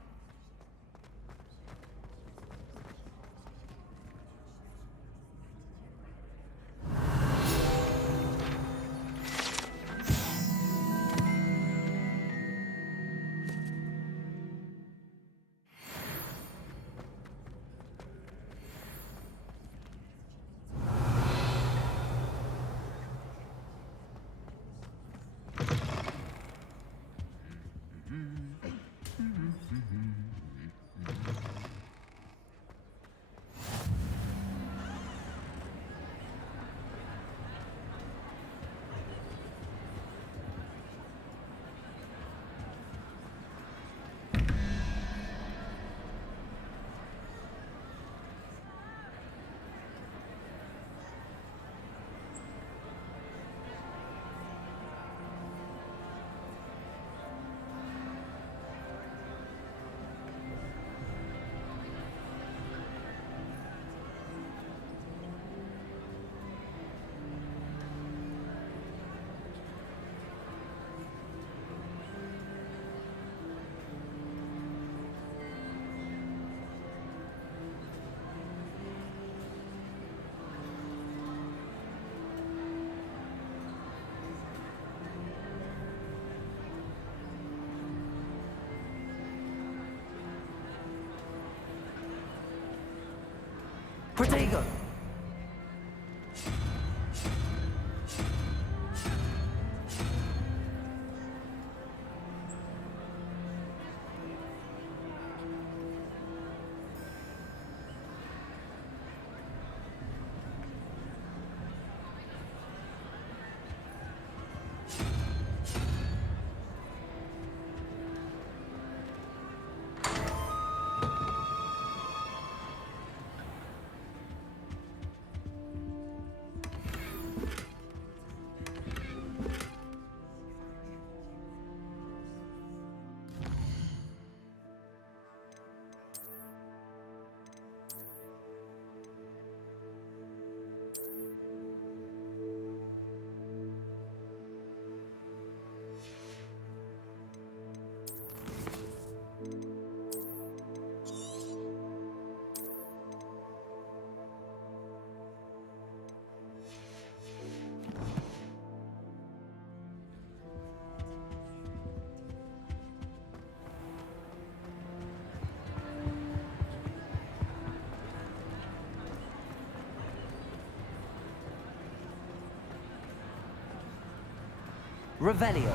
Protego. Revelio.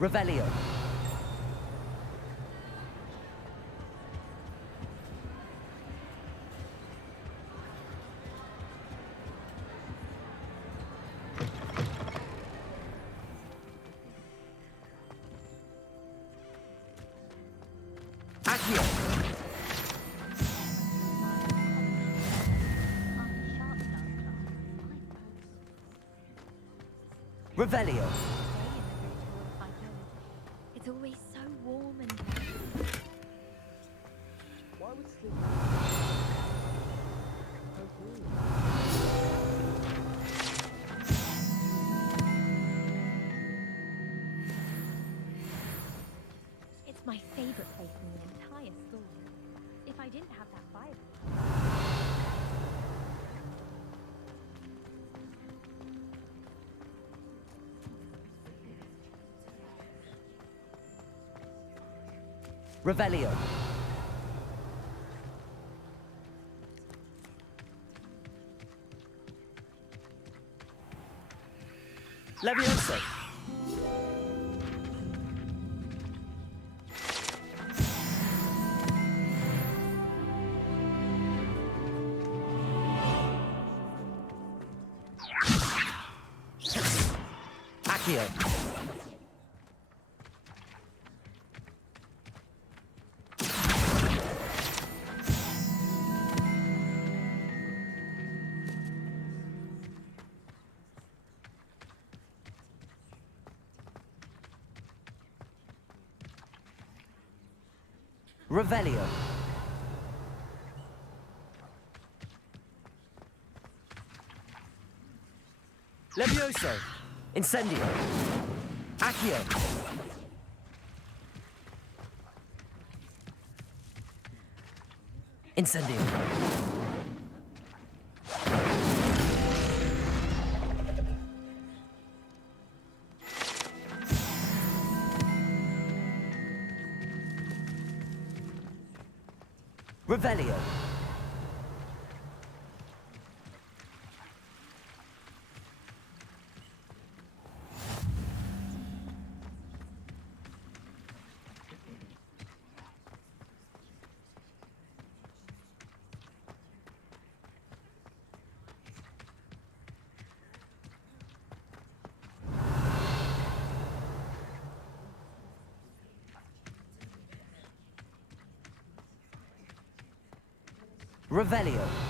Revelio. Accio. Revelio. It's always so warm and Why would sleep? it's my favorite place in the entire school. If I didn't have that Bible. Revelio. Levioso. Accio. Revelio. Levioso. Incendio. Accio. Incendio. Revelio. Revelio.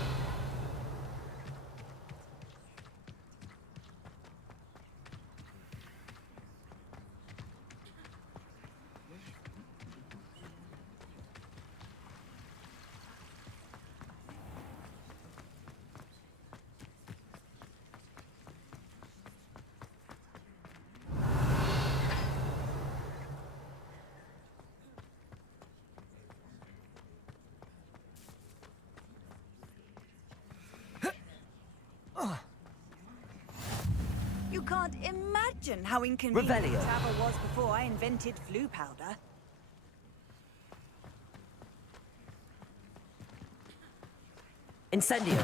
You can't imagine how inconvenient Revelio. travel was before I invented flu powder. Incendio.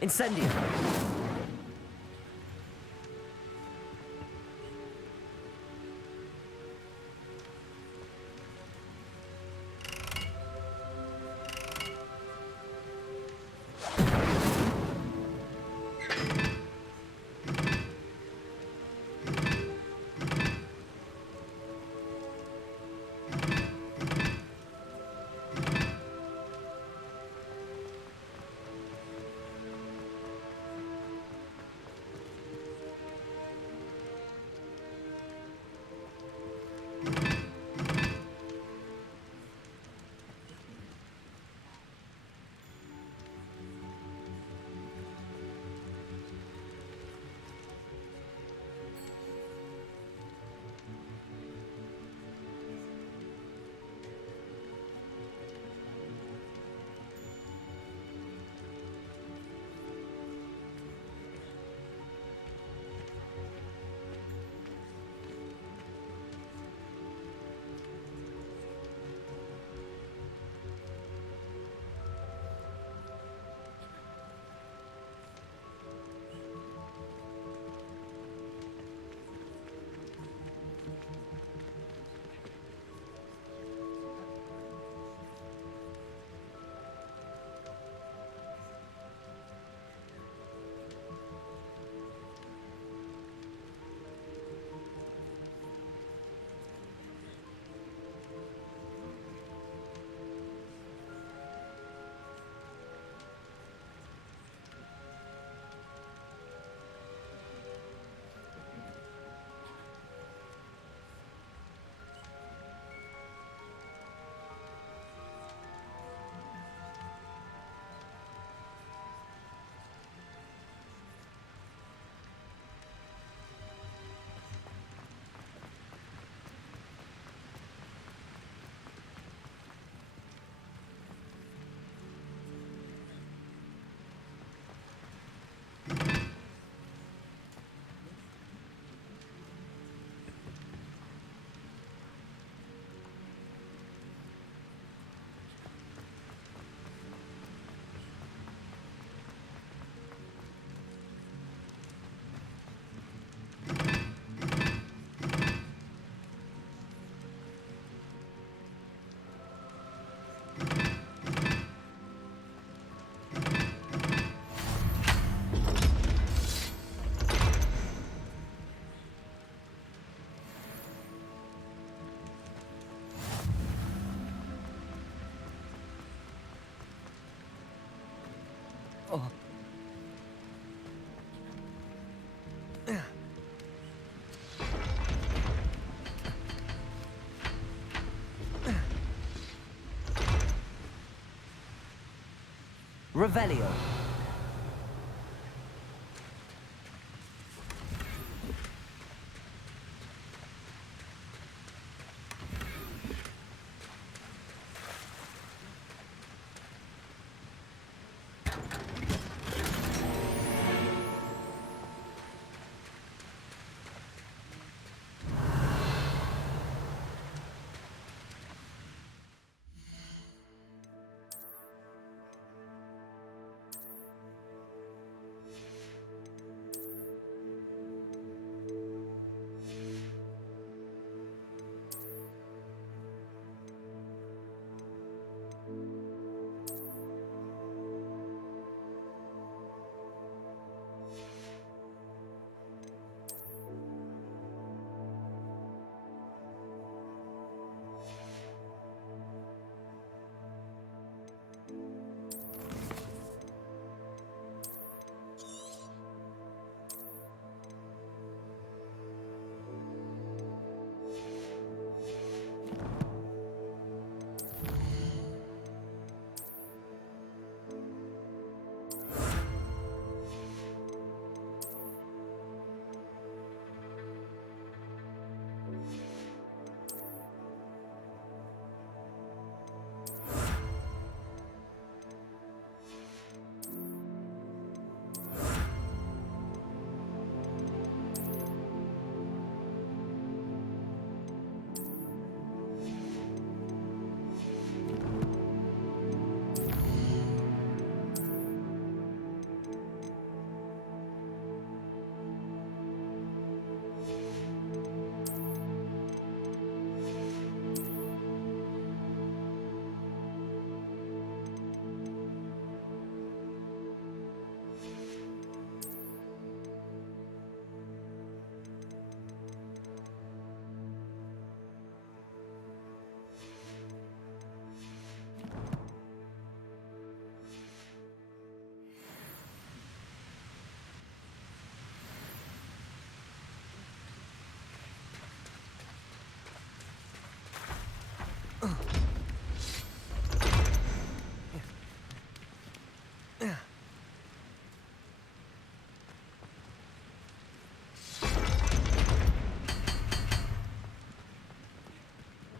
Incendio. Oh. Revelio.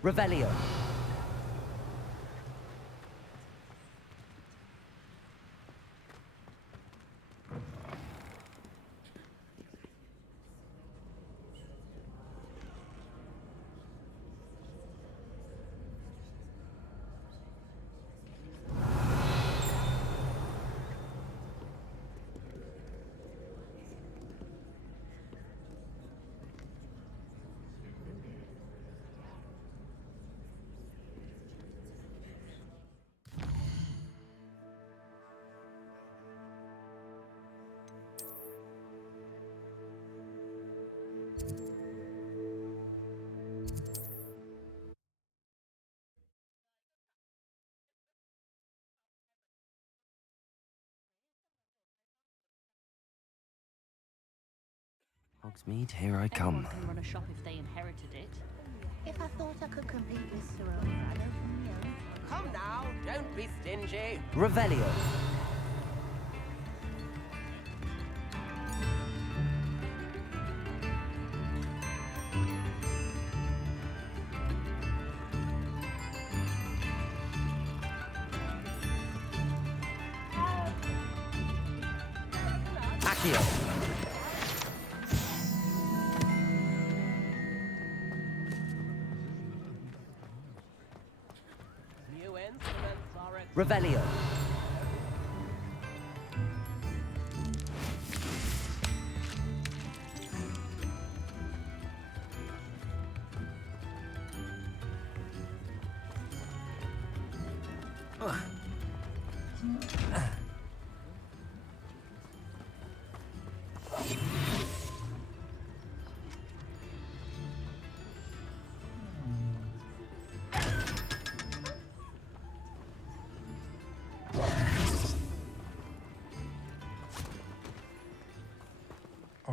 Revelio. Hogsmeade, here I come. Anyone can run a shop if they inherited it. If I thought I could compete with Cyril, I'd open my own. Come now, don't be stingy. Revelio. Accio. Revelio.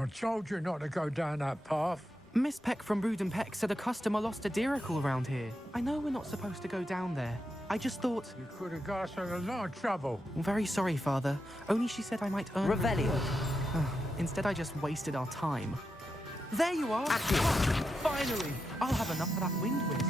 I told you not to go down that path. Miss Peck from Brood and Peck said a customer lost a deeracle around here. I know we're not supposed to go down there. I just thought... You could have got us in a lot of trouble. I'm very sorry, Father. Only she said I might earn... Revelio. Instead, I just wasted our time. There you are! Finally! I'll have enough of that wind whiz.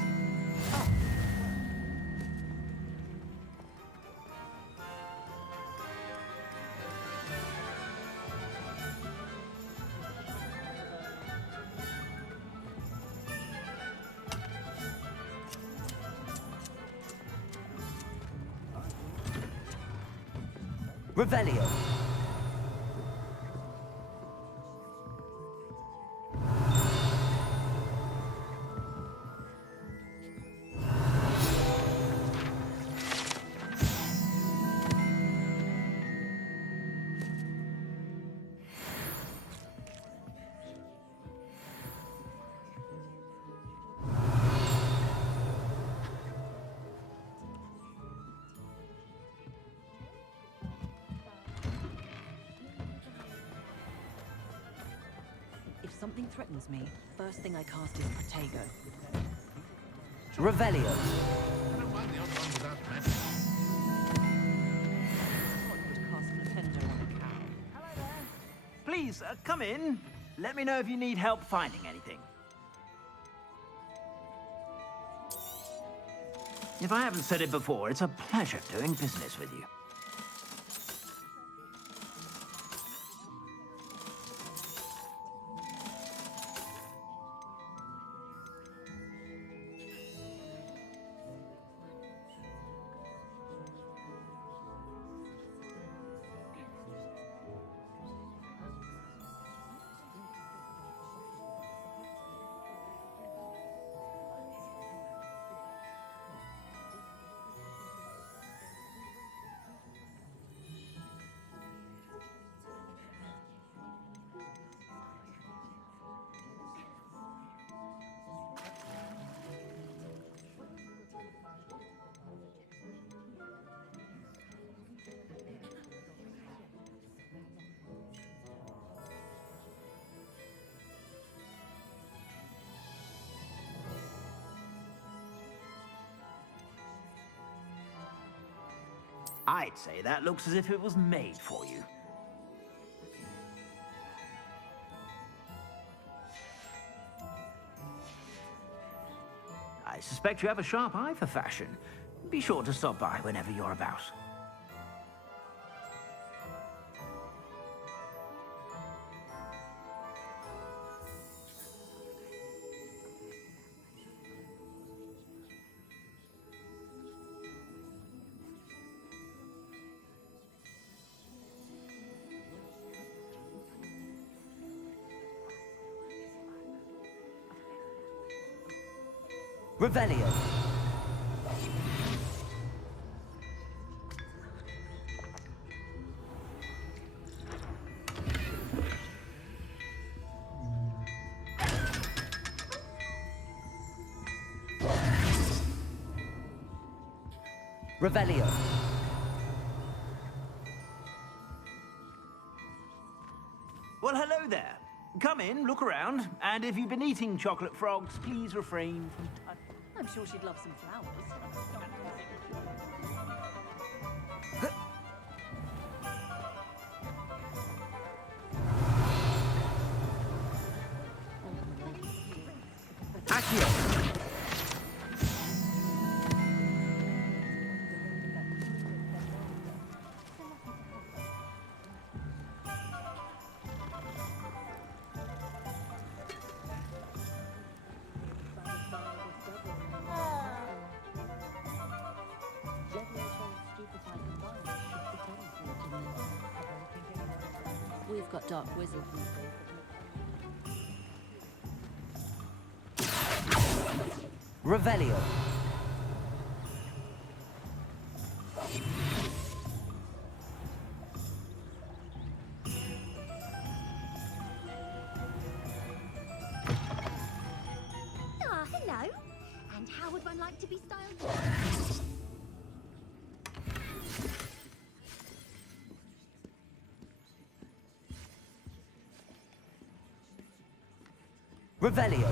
Revelio. If something threatens me, first thing I cast is Protego. Revelio. I don't mind the odd one without magic. Would cast Defender on a cow. Hello there. Please, come in. Let me know if you need help finding anything. If I haven't said it before, it's a pleasure doing business with you. I'd say that looks as if it was made for you. I suspect you have a sharp eye for fashion. Be sure to stop by whenever you're about. Revelio. Revelio. Well, hello there. Come in, look around, and if you've been eating chocolate frogs, please refrain from touching. I'm sure she'd love some flowers. We've got dark wizards. Revelio. Ah, hello. And how would one like to be styled? Revelio.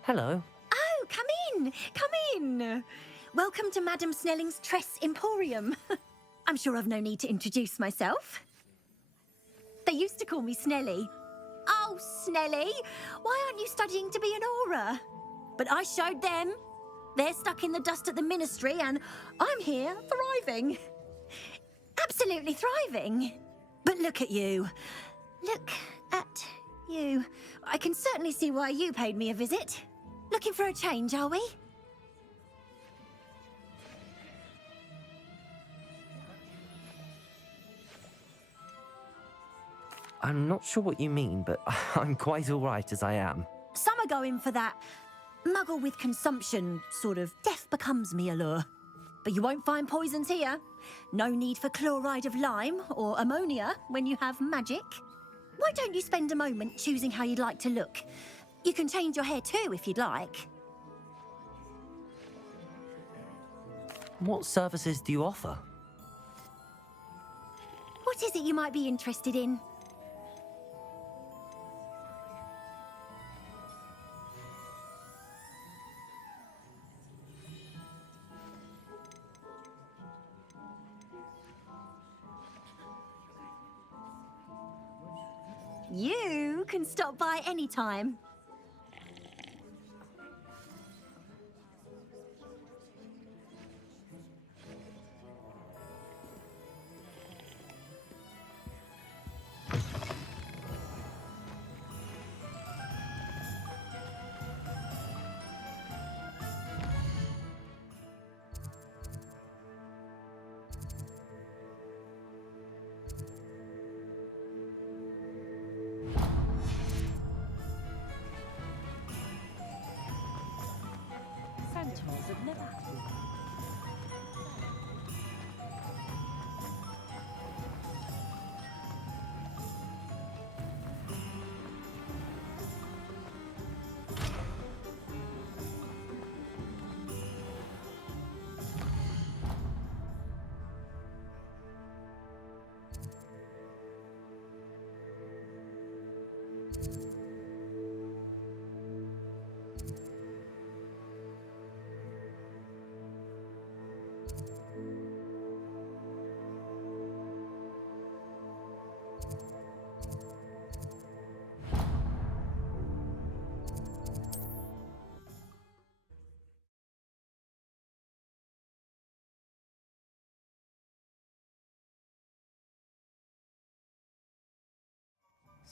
Hello. Oh, come in! Come in! Welcome to Madame Snelling's Tress Emporium. I'm sure I've no need to introduce myself. They used to call me Snelly. Oh, Snelly, why aren't you studying to be an aura? But I showed them. They're stuck in the dust at the ministry, and I'm here thriving. Absolutely thriving. But look at you. Look at you. I can certainly see why you paid me a visit. Looking for a change, are we? I'm not sure what you mean, but I'm quite all right as I am. Some are going for that muggle with consumption, sort of death becomes me allure. But you won't find poisons here. No need for chloride of lime or ammonia when you have magic. Why don't you spend a moment choosing how you'd like to look? You can change your hair too if you'd like. What services do you offer? What is it you might be interested in? You can stop by any time. Centaurs have never had one.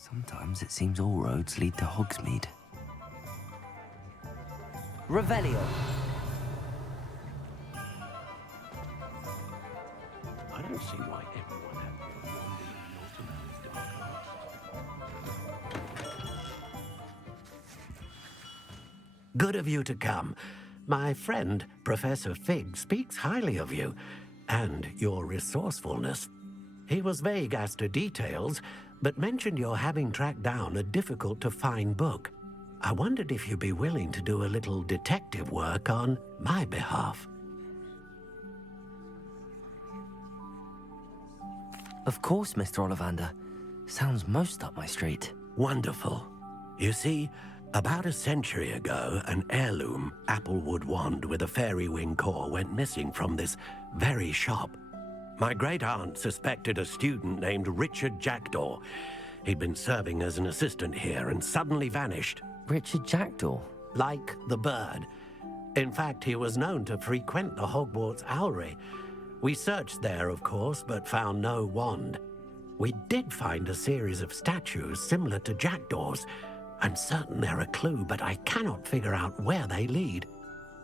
Sometimes it seems all roads lead to Hogsmeade. Revelio. I don't see why everyone had their wandering dark arts. Good of you to come. My friend, Professor Fig, speaks highly of you and your resourcefulness. He was vague as to details, but mentioned your having tracked down a difficult-to-find book. I wondered if you'd be willing to do a little detective work on my behalf. Of course, Mr. Ollivander. Sounds most up my street. Wonderful. You see, about a century ago, an heirloom applewood wand with a fairy wing core went missing from this very shop. My great-aunt suspected a student named Richard Jackdaw. He'd been serving as an assistant here and suddenly vanished. Richard Jackdaw? Like the bird. In fact, he was known to frequent the Hogwarts Owlery. We searched there, of course, but found no wand. We did find a series of statues similar to Jackdaw's. I'm certain they're a clue, but I cannot figure out where they lead.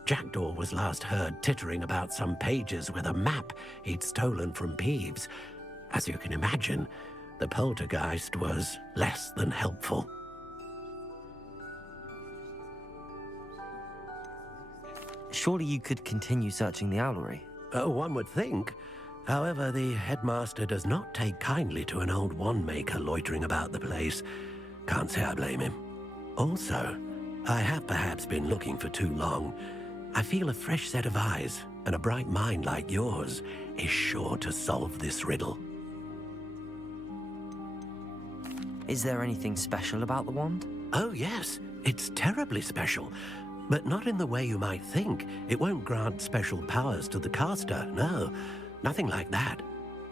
Jackdaw was last heard tittering about some pages with a map he'd stolen from Peeves. As you can imagine, the poltergeist was less than helpful. Surely you could continue searching the Owlery. One would think. However, the headmaster does not take kindly to an old wand-maker loitering about the place. Can't say I blame him. Also, I have perhaps been looking for too long. I feel a fresh set of eyes and a bright mind like yours is sure to solve this riddle. Is there anything special about the wand? Oh, yes. It's terribly special. But not in the way you might think. It won't grant special powers to the caster, no. Nothing like that.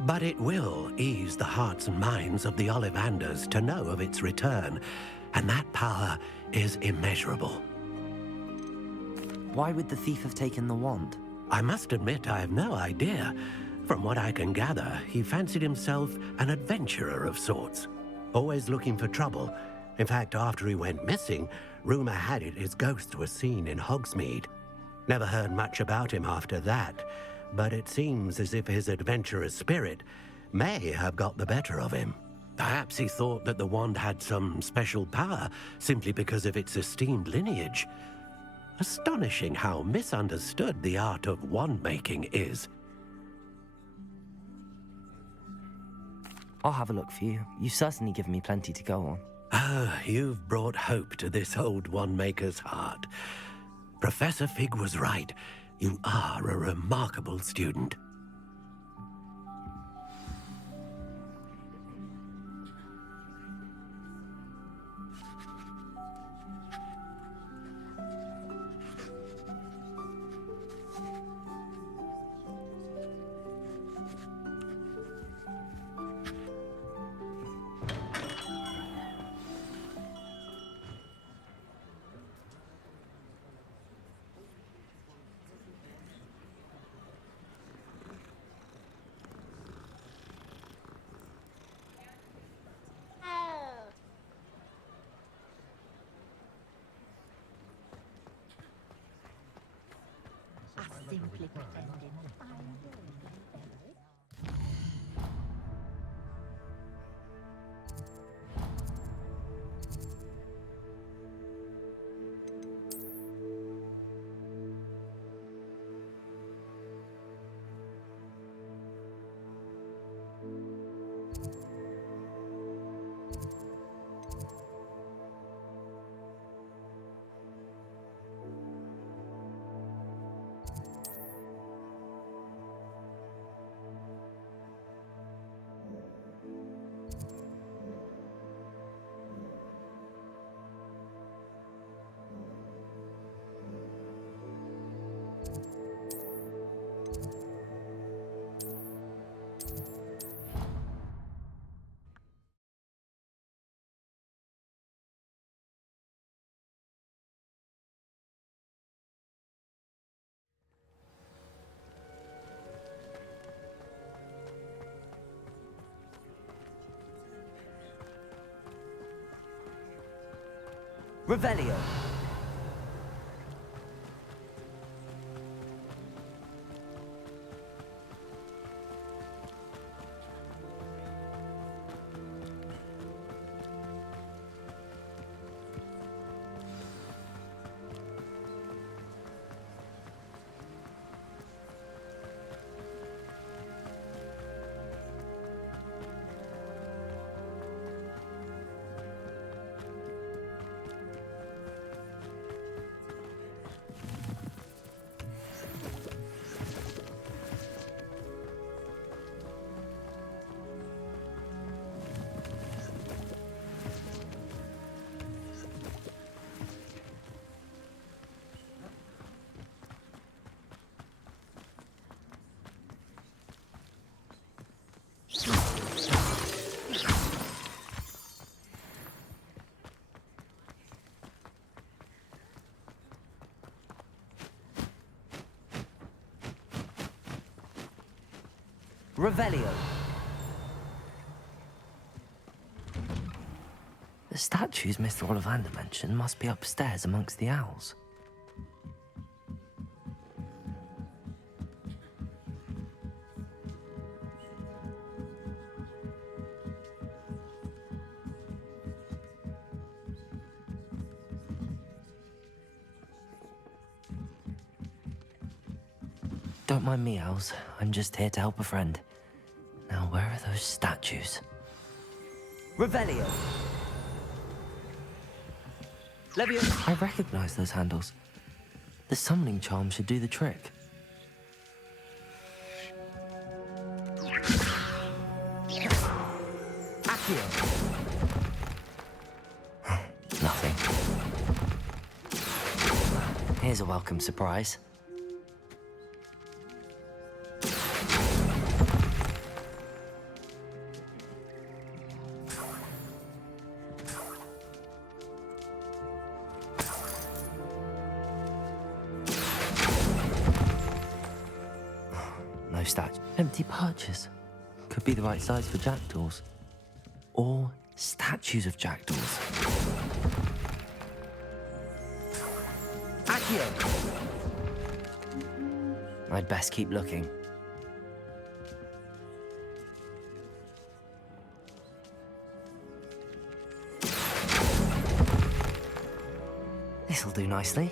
But it will ease the hearts and minds of the Ollivanders to know of its return. And that power is immeasurable. Why would the thief have taken the wand? I must admit I have no idea. From what I can gather, he fancied himself an adventurer of sorts. Always looking for trouble. In fact, after he went missing, rumor had it his ghost was seen in Hogsmeade. Never heard much about him after that, but it seems as if his adventurous spirit may have got the better of him. Perhaps he thought that the wand had some special power simply because of its esteemed lineage. Astonishing how misunderstood the art of wand-making is. I'll have a look for you. You've certainly given me plenty to go on. Ah, you've brought hope to this old wand-maker's heart. Professor Fig was right. You are a remarkable student. Simply pretending. Revelio. Revelio. The statues Mr. Ollivander mentioned must be upstairs amongst the owls. Don't mind me, owls. I'm just here to help a friend. Now, where are those statues? Revelio! Levio! I recognize those handles. The summoning charm should do the trick. Nothing. Here's a welcome surprise. No statue. Empty perches. Could be the right size for jackdaws. Or statues of jackdaws. Accio! I'd best keep looking. This'll do nicely.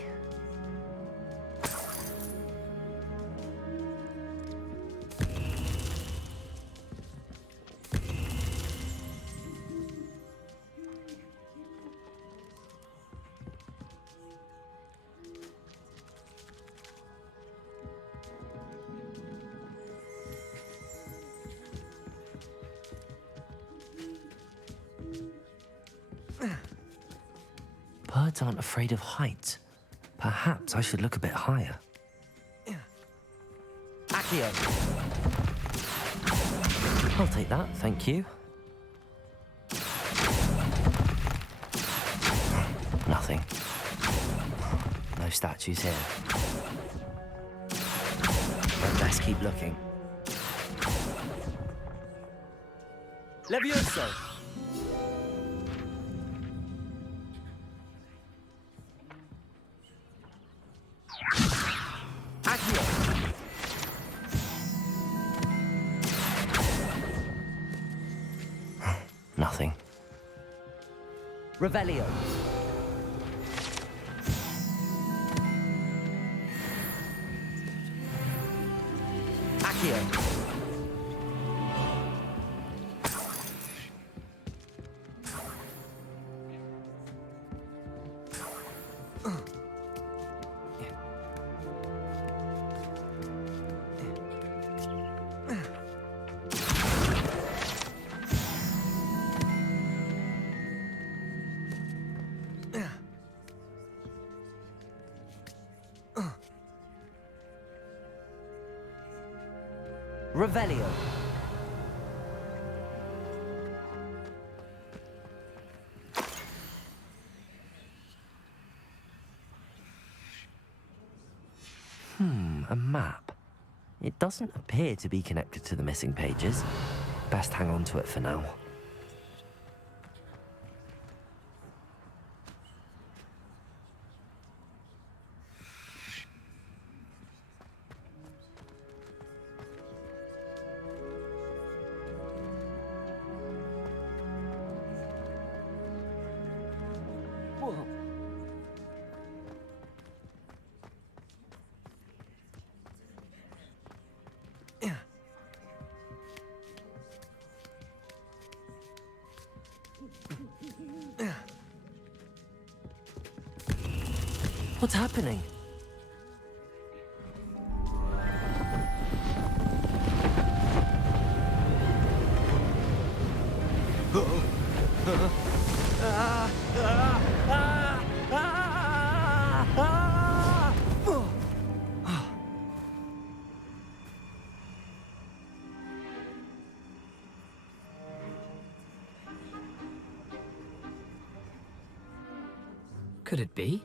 Birds aren't afraid of heights. Perhaps I should look a bit higher. Accio! I'll take that, thank you. Nothing. No statues here. I'd best keep looking. Levioso! Nothing. Revelio. Accio. Revelio. A map. It doesn't appear to be connected to the missing pages. Best hang on to it for now. What's happening? Could it be?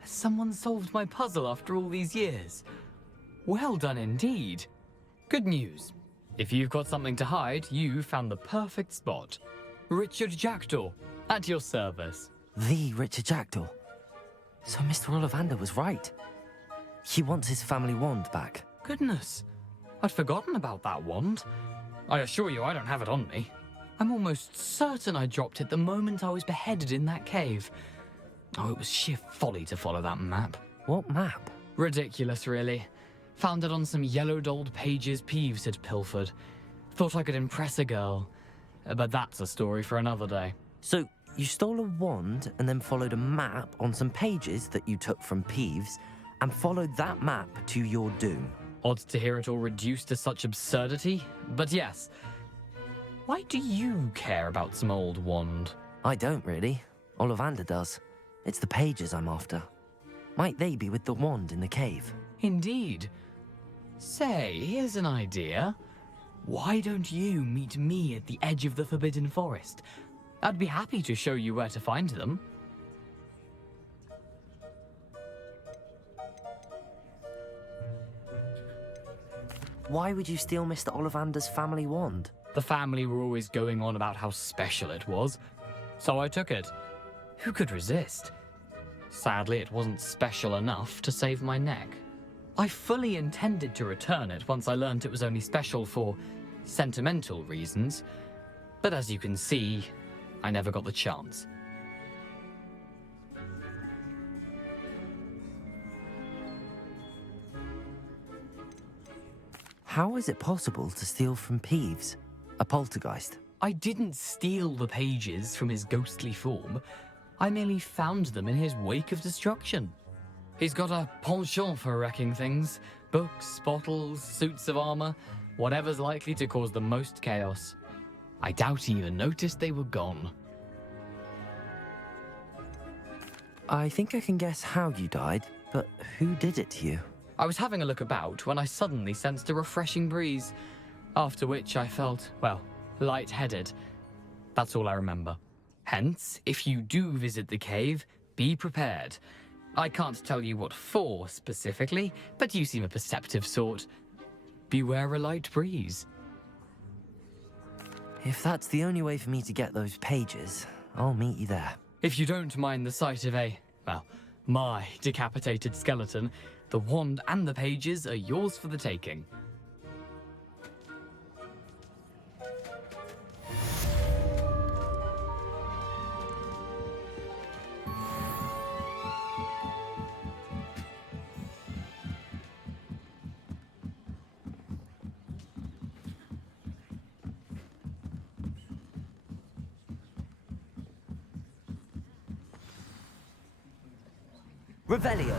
Has someone solved my puzzle after all these years? Well done indeed. Good news. If you've got something to hide, you found the perfect spot. Richard Jackdaw, at your service. The Richard Jackdaw. So Mr. Ollivander was right. He wants his family wand back. Goodness, I'd forgotten about that wand. I assure you I don't have it on me. I'm almost certain I dropped it the moment I was beheaded in that cave. Oh, it was sheer folly to follow that map. What map? Ridiculous, really. Found it on some yellowed old pages Peeves had pilfered. Thought I could impress a girl. But that's a story for another day. So, you stole a wand and then followed a map on some pages that you took from Peeves, and followed that map to your doom. Odd to hear it all reduced to such absurdity, but yes. Why do you care about some old wand? I don't really. Ollivander does. It's the pages I'm after. Might they be with the wand in the cave? Indeed. Say, here's an idea. Why don't you meet me at the edge of the Forbidden Forest? I'd be happy to show you where to find them. Why would you steal Mr. Ollivander's family wand? The family were always going on about how special it was, so I took it. Who could resist? Sadly, it wasn't special enough to save my neck. I fully intended to return it once I learned it was only special for sentimental reasons, but as you can see, I never got the chance. How is it possible to steal from Peeves, a poltergeist? I didn't steal the pages from his ghostly form. I merely found them in his wake of destruction. He's got a penchant for wrecking things. Books, bottles, suits of armor, whatever's likely to cause the most chaos. I doubt he even noticed they were gone. I think I can guess how you died, but who did it to you? I was having a look about when I suddenly sensed a refreshing breeze, after which I felt, well, lightheaded. That's all I remember. Hence, if you do visit the cave, be prepared. I can't tell you what for specifically, but you seem a perceptive sort. Beware a light breeze. If that's the only way for me to get those pages, I'll meet you there. If you don't mind the sight of my decapitated skeleton, the wand and the pages are yours for the taking. Revelio.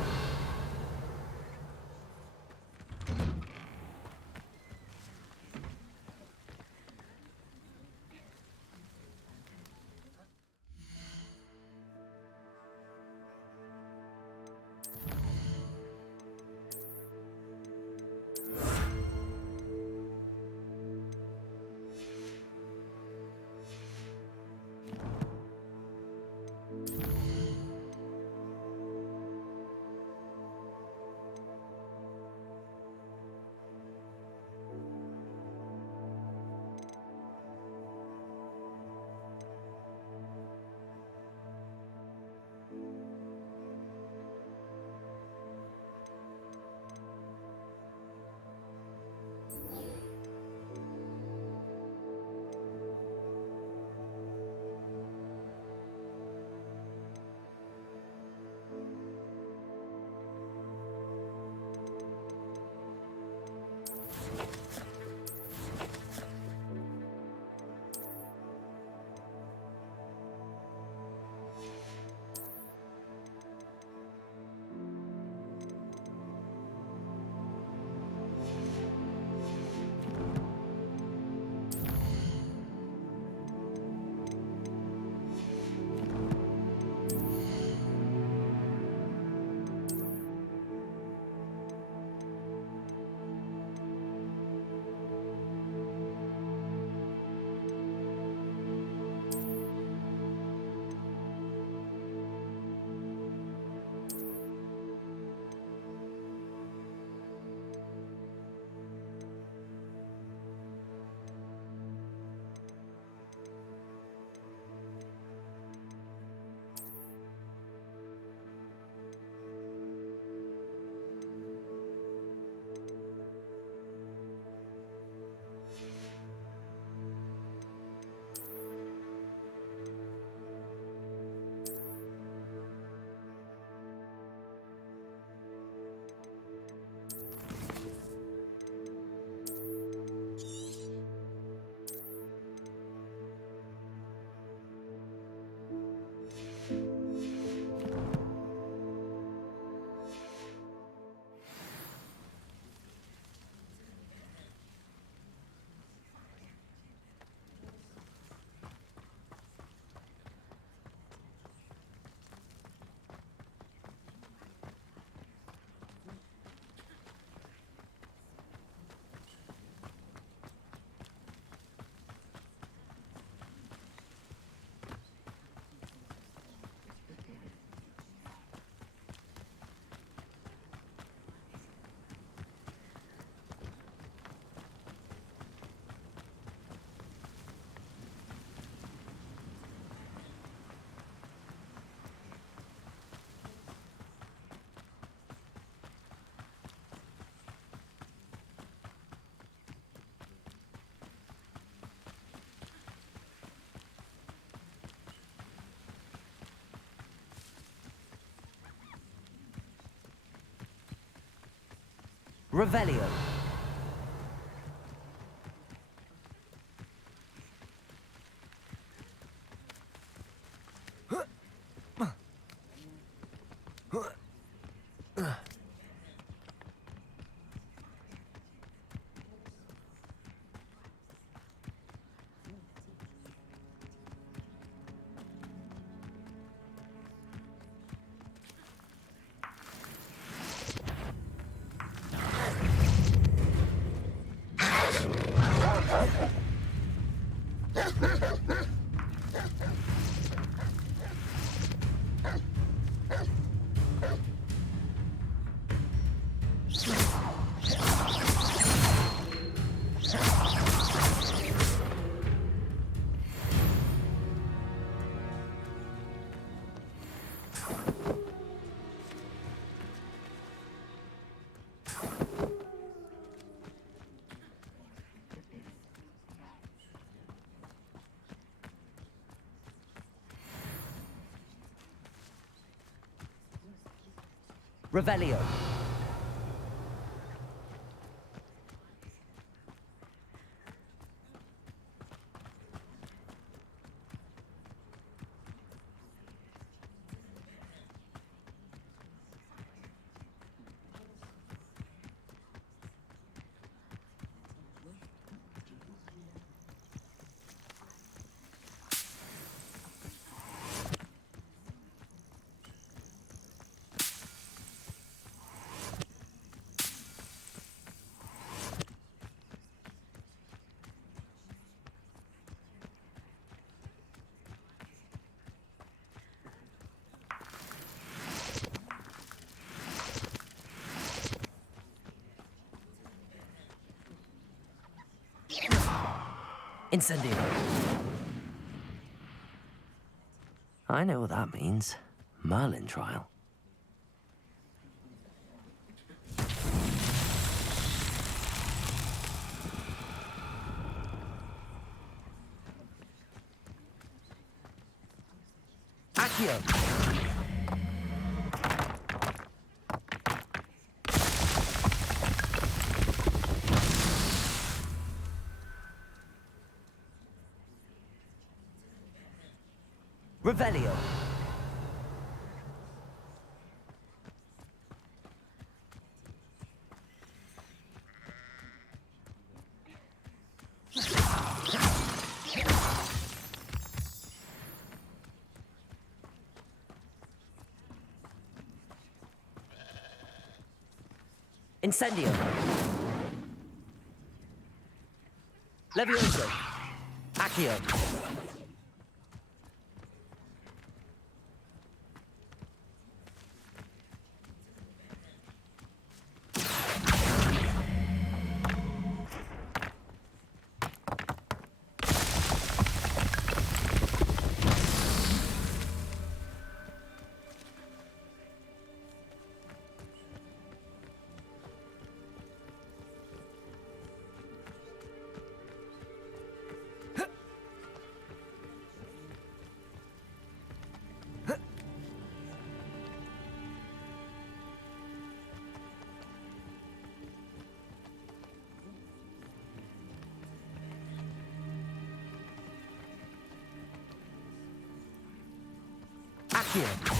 Revelio. Revelio. Incendio. I know what that means. Merlin trial. Accio. Revelio. Incendio. Levioso. Accio. Accio.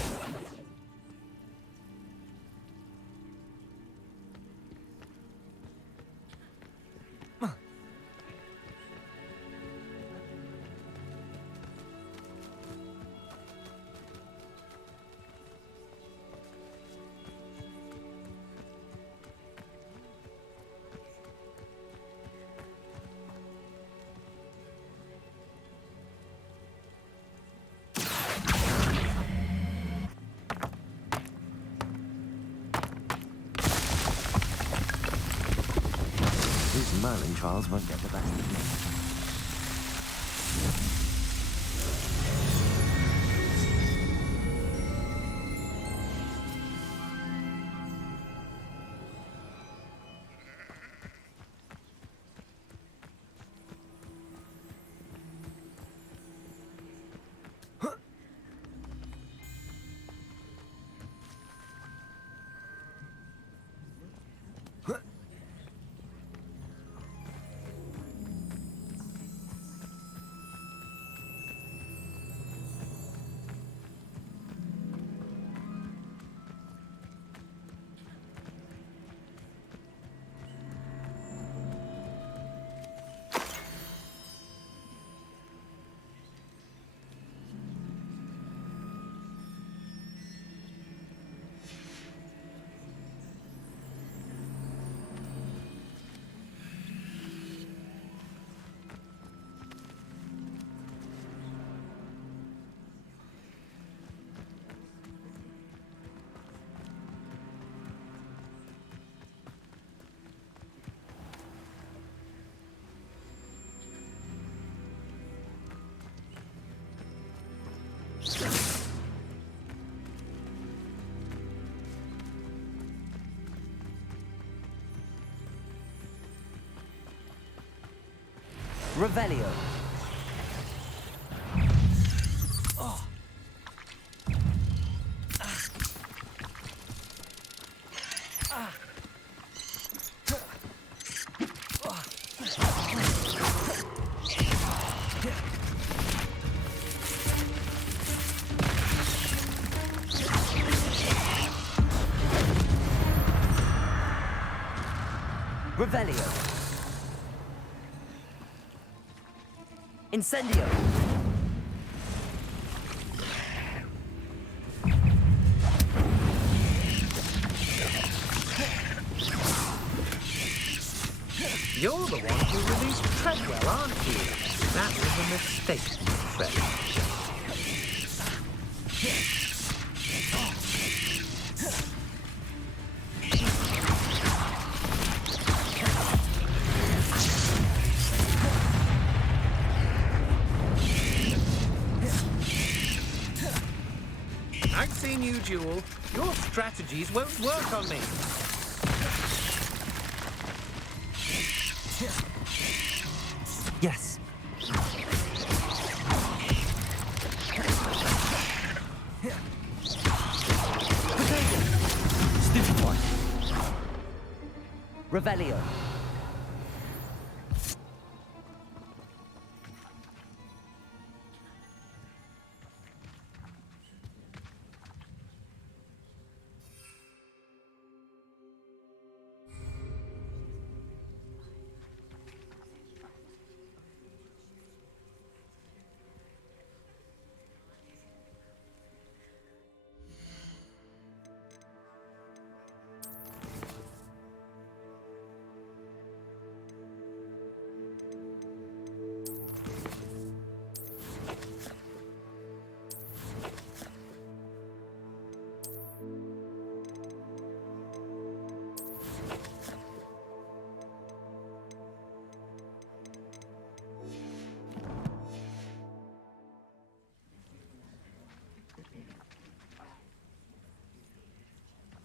These Merlin trials won't get the best of me. Revelio. Revelio. Incendio. You're the one who released Treadwell, aren't you? That was a mistake, my friend. I've seen you, Jewel. Your strategies won't work on me. Yes. Stupid one. Revelio.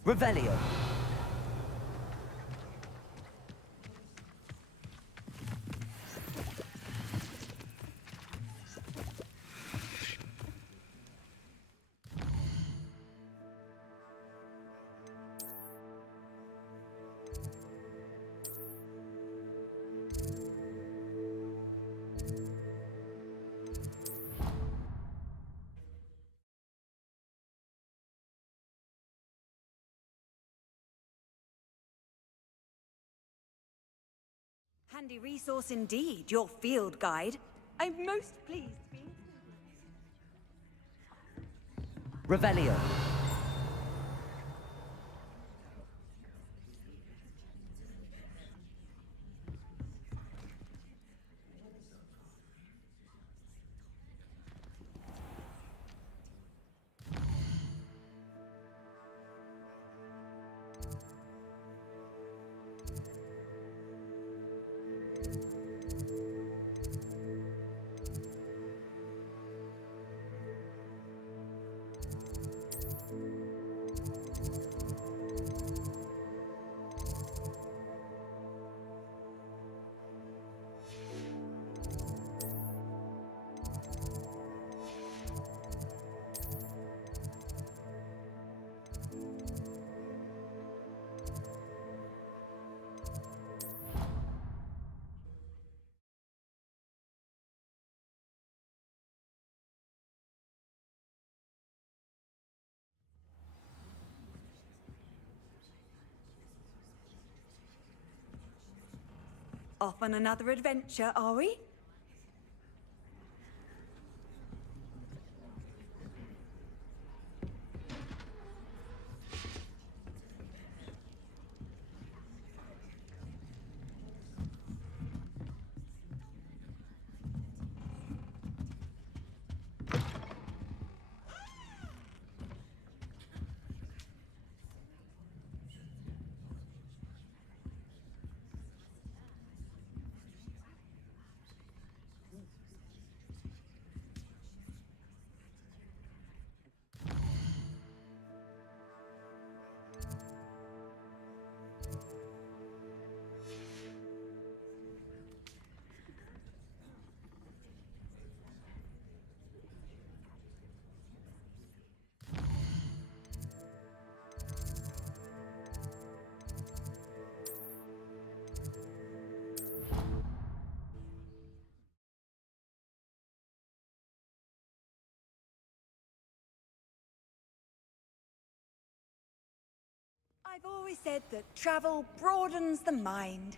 Revelio. Handy resource indeed, your field guide. I'm most pleased to be... Revelio. Off on another adventure, are we? I've always said that travel broadens the mind.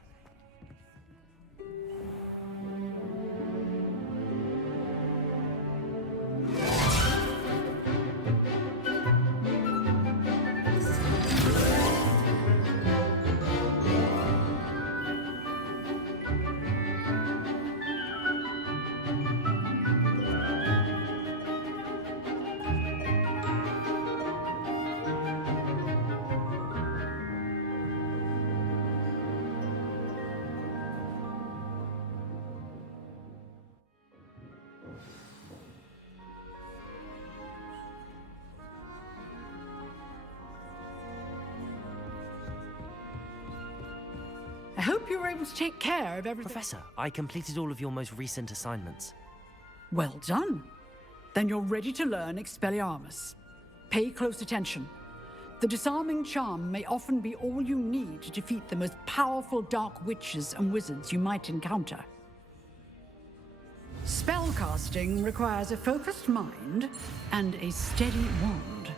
I hope you were able to take care of everything. Professor, I completed all of your most recent assignments. Well done. Then you're ready to learn Expelliarmus. Pay close attention. The disarming charm may often be all you need to defeat the most powerful dark witches and wizards you might encounter. Spellcasting requires a focused mind and a steady wand.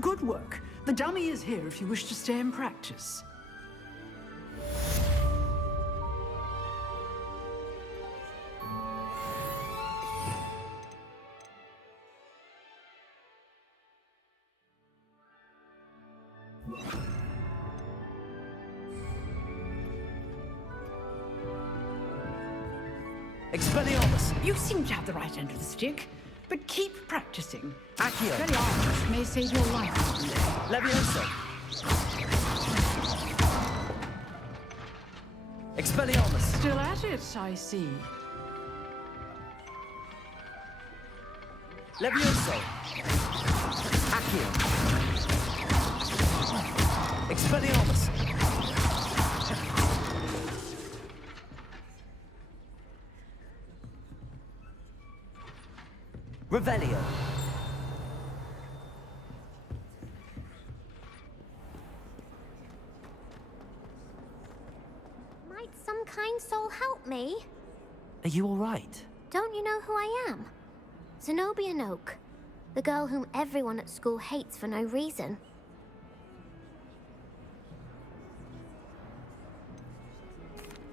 Good work. The dummy is here if you wish to stay and practice. Expelliarmus! You seem to have the right end of the stick, but keep practicing. Accio! Expelliarmus may save your life someday. Levioso! Expelliarmus! Still at it, I see. Levioso! Accio! Expelliarmus! Revelio! Might some kind soul help me? Are you all right? Don't you know who I am? Zenobia Noak, the girl whom everyone at school hates for no reason.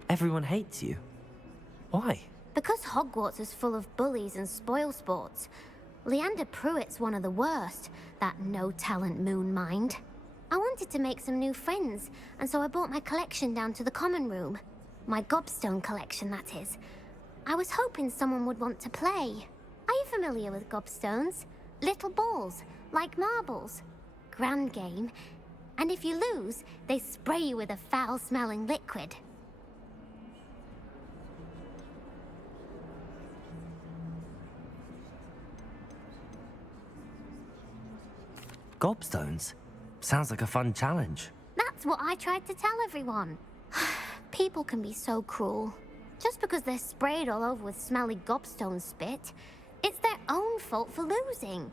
Everyone hates you. Why? Because Hogwarts is full of bullies and spoilsports. Leander Pruitt's one of the worst, that no-talent moon mind. I wanted to make some new friends, and so I brought my collection down to the common room. My gobstone collection, that is. I was hoping someone would want to play. Are you familiar with gobstones? Little balls, like marbles. Grand game. And if you lose, they spray you with a foul-smelling liquid. Gobstones? Sounds like a fun challenge. That's what I tried to tell everyone. People can be so cruel. Just because they're sprayed all over with smelly gobstone spit, it's their own fault for losing.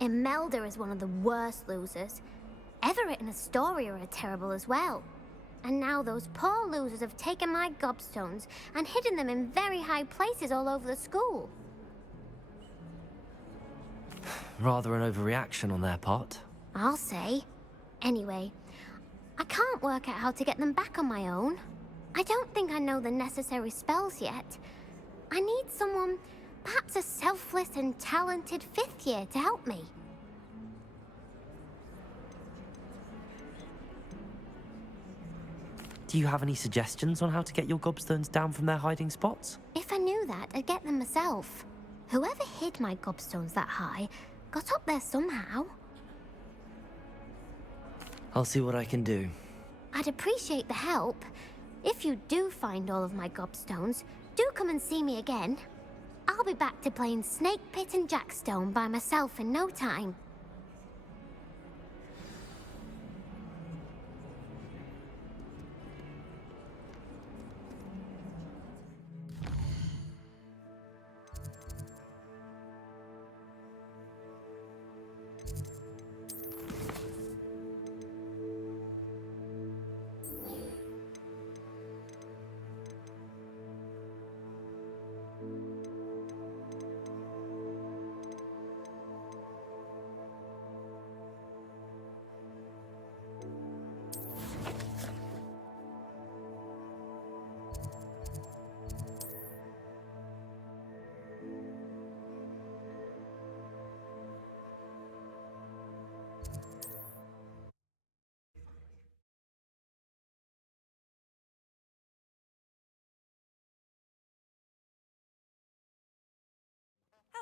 Imelda is one of the worst losers. Everett and Astoria are terrible as well. And now those poor losers have taken my gobstones and hidden them in very high places all over the school. Rather an overreaction on their part. I'll say. Anyway, I can't work out how to get them back on my own. I don't think I know the necessary spells yet. I need someone, perhaps a selfless and talented fifth year to help me. Do you have any suggestions on how to get your gobstones down from their hiding spots? If I knew that, I'd get them myself. Whoever hid my gobstones that high got up there somehow. I'll see what I can do. I'd appreciate the help. If you do find all of my gobstones, do come and see me again. I'll be back to playing Snake Pit and Jackstone by myself in no time.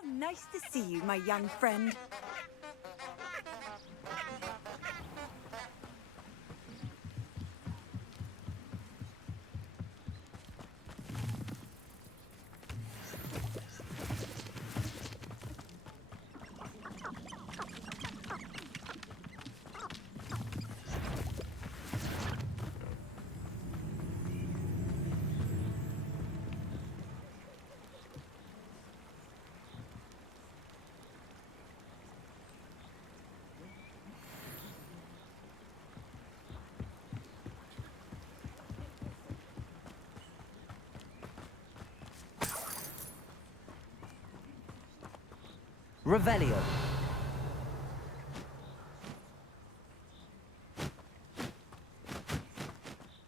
How nice to see you, my young friend. Revelio.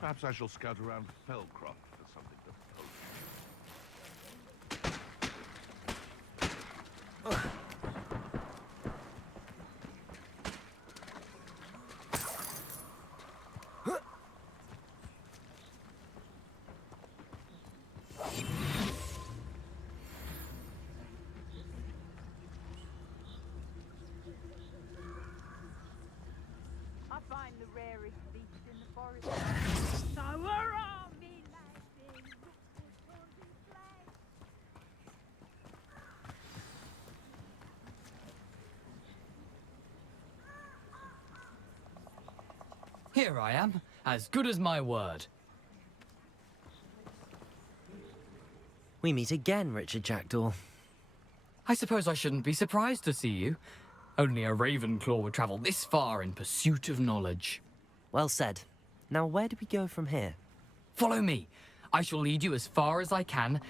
Perhaps I shall scout around Fellcroft for something to poke. I find the rarest beast in the forest. So where are me, ladies? Here I am, as good as my word. We meet again, Richard Jackdaw. I suppose I shouldn't be surprised to see you. Only a Ravenclaw would travel this far in pursuit of knowledge. Well said. Now where do we go from here? Follow me. I shall lead you as far as I can,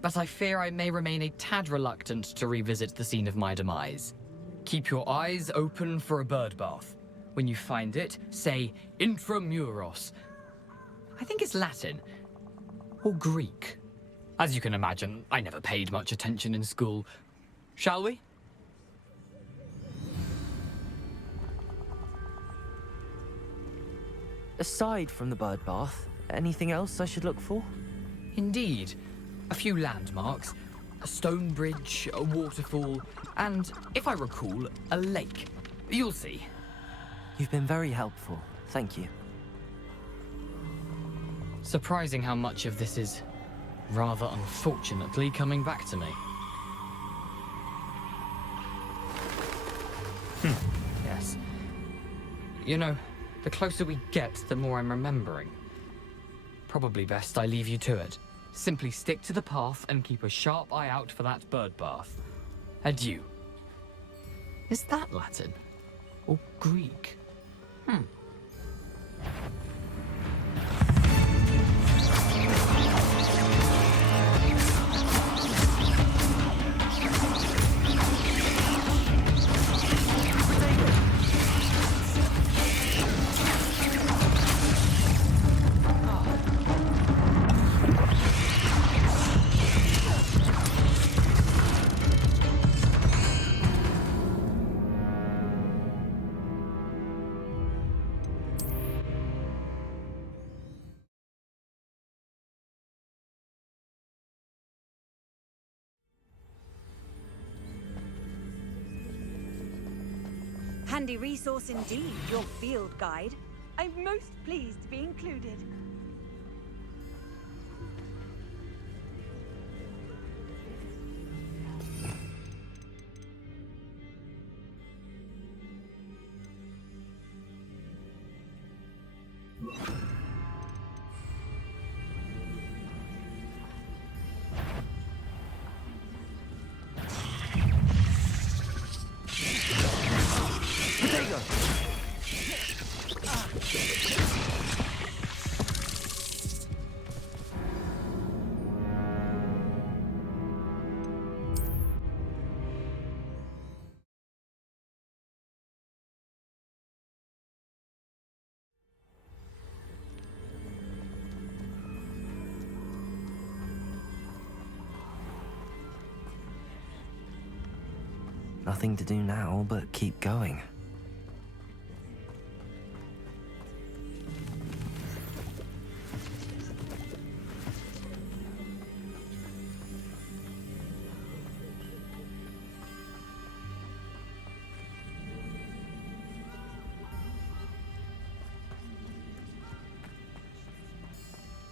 but I fear I may remain a tad reluctant to revisit the scene of my demise. Keep your eyes open for a bird bath. When you find it, say intramuros. I think it's Latin. Or Greek. As you can imagine, I never paid much attention in school. Shall we? Aside from the bird bath, anything else I should look for? Indeed. A few landmarks, a stone bridge, a waterfall, and, if I recall, a lake. You'll see. You've been very helpful. Thank you. Surprising how much of this is, rather unfortunately, coming back to me. Yes. You know, the closer we get, the more I'm remembering. Probably best I leave you to it. Simply stick to the path and keep a sharp eye out for that bird bath. Adieu. Is that Latin? Or Greek? Handy resource indeed, your field guide. I'm most pleased to be included. Nothing to do now but keep going.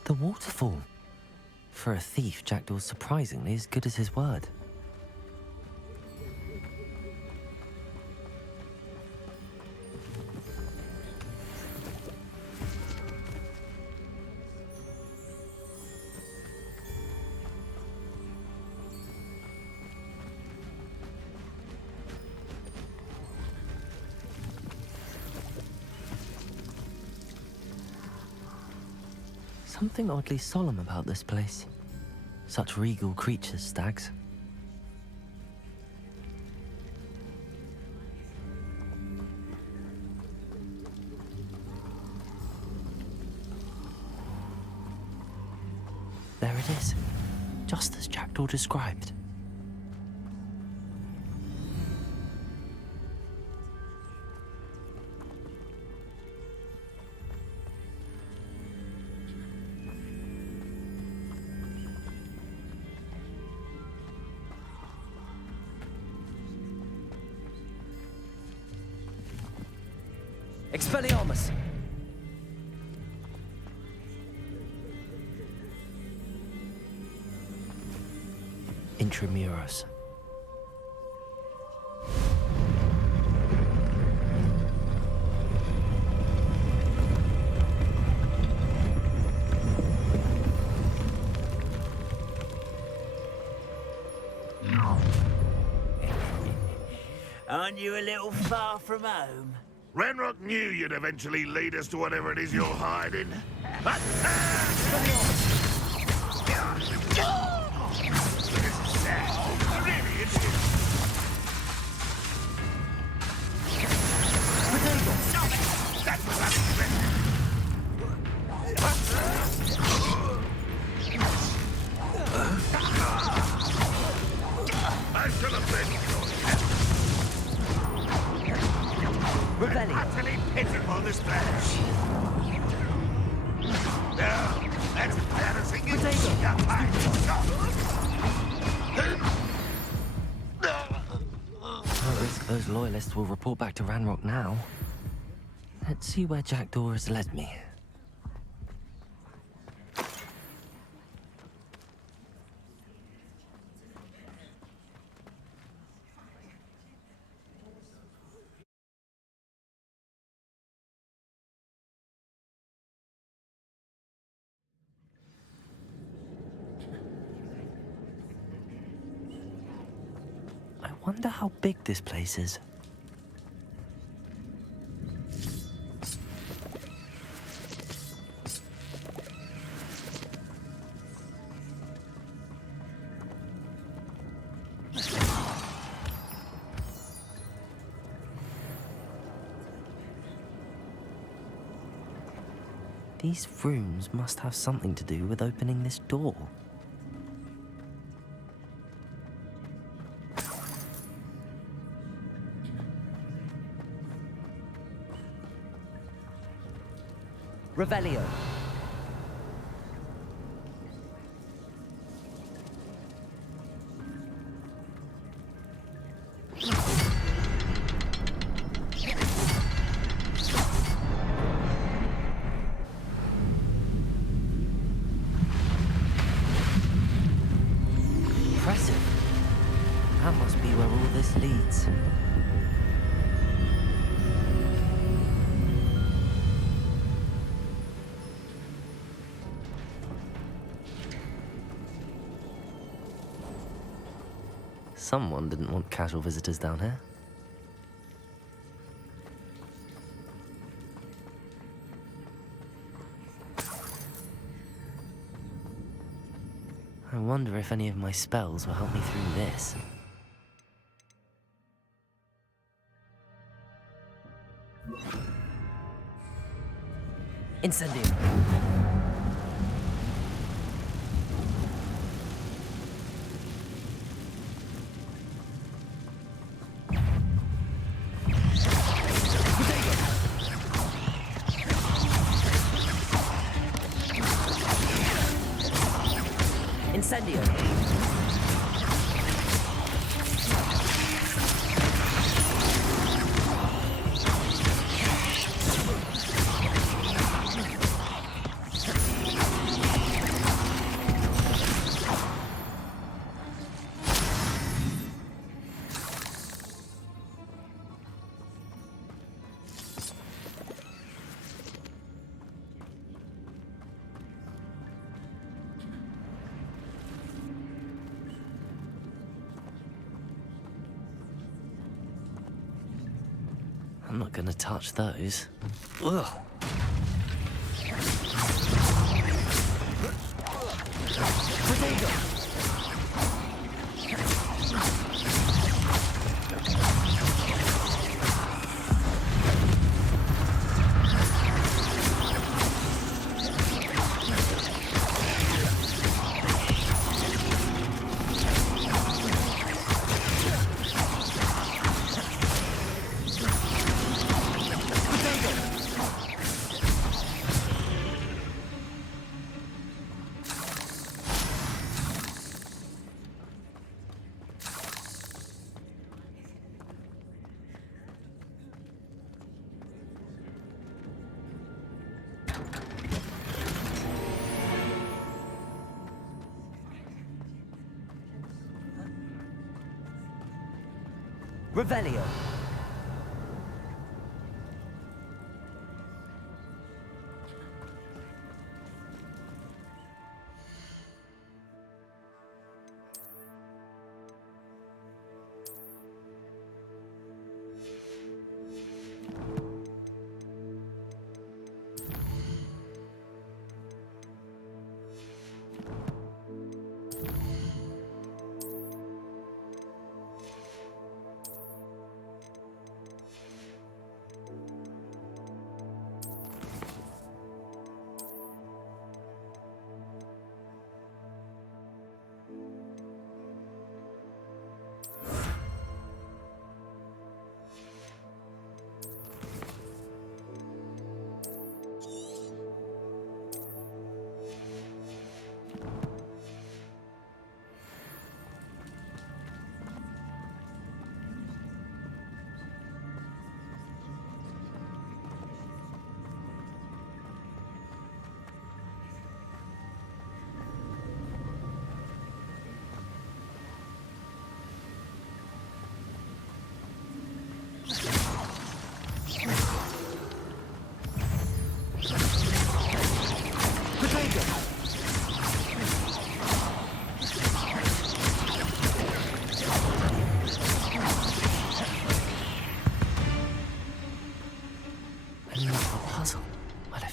The waterfall. For a thief, Jackdaw's surprisingly as good as his word. Something oddly solemn about this place. Such regal creatures, stags. There it is, just as Jackdaw described. Expelliarmus! Intramuros. Aren't you a little far from home? Ranrock knew you'd eventually lead us to whatever it is you're hiding. I should have been. Utterly pitiful display. Now, let's plan a single No risk those loyalists will report back to Ranrock now. Let's see where Jackdaw has led me. I wonder how big this place is. These rooms must have something to do with opening this door. Revelio. Impressive. That must be where all this leads. Someone didn't want casual visitors down here. I wonder if any of my spells will help me through this. Incendio. Incendio. gonna touch those. Ugh. Revelio.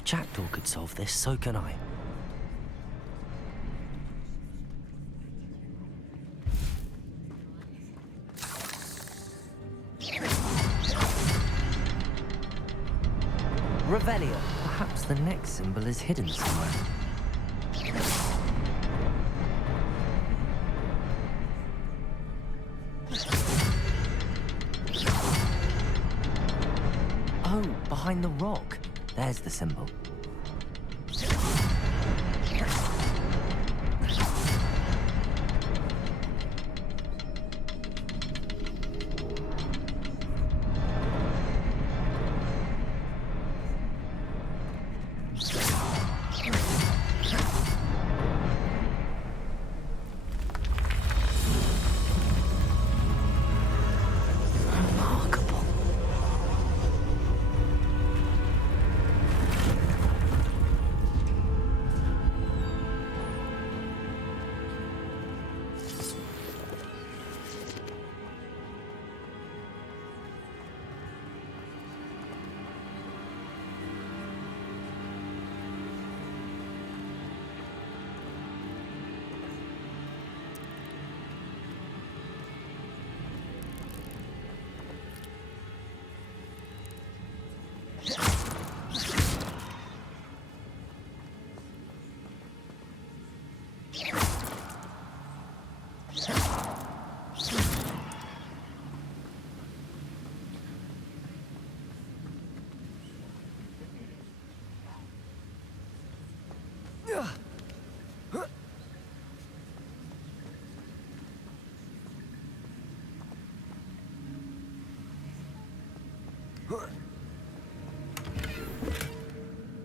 Jackdaw could solve this, so can I. Revelio. Perhaps the next symbol is hidden somewhere. Oh, behind the rock. There's the symbol.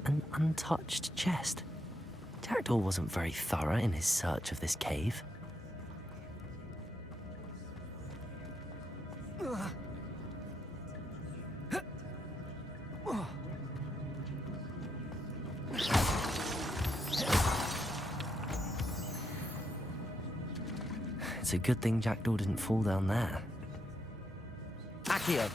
An untouched chest. Jackdaw wasn't very thorough in his search of this cave. It's a good thing Jackdaw didn't fall down there. Accio.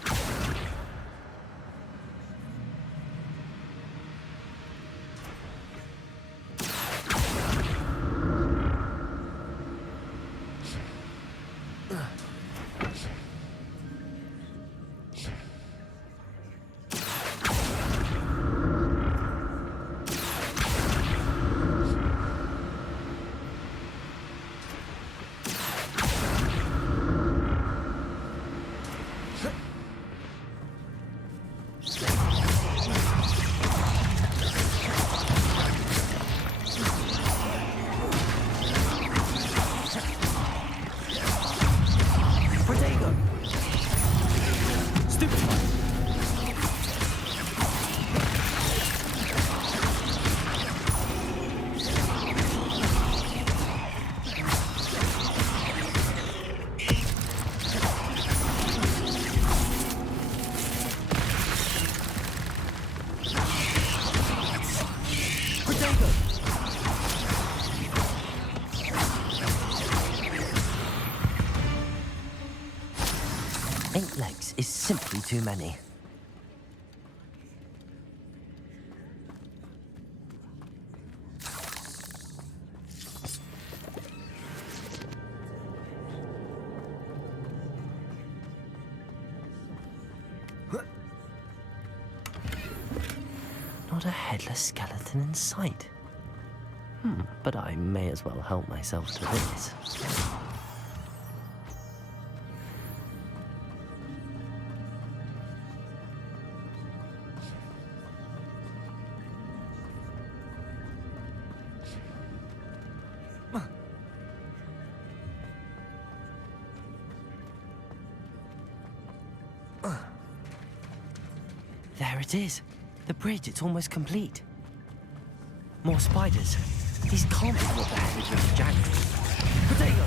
8 legs is simply too many. Not a headless skeleton in sight. But I may as well help myself to this. There it is. The bridge, it's almost complete. More spiders. These can't be what the hell is Richard Jack. Potato!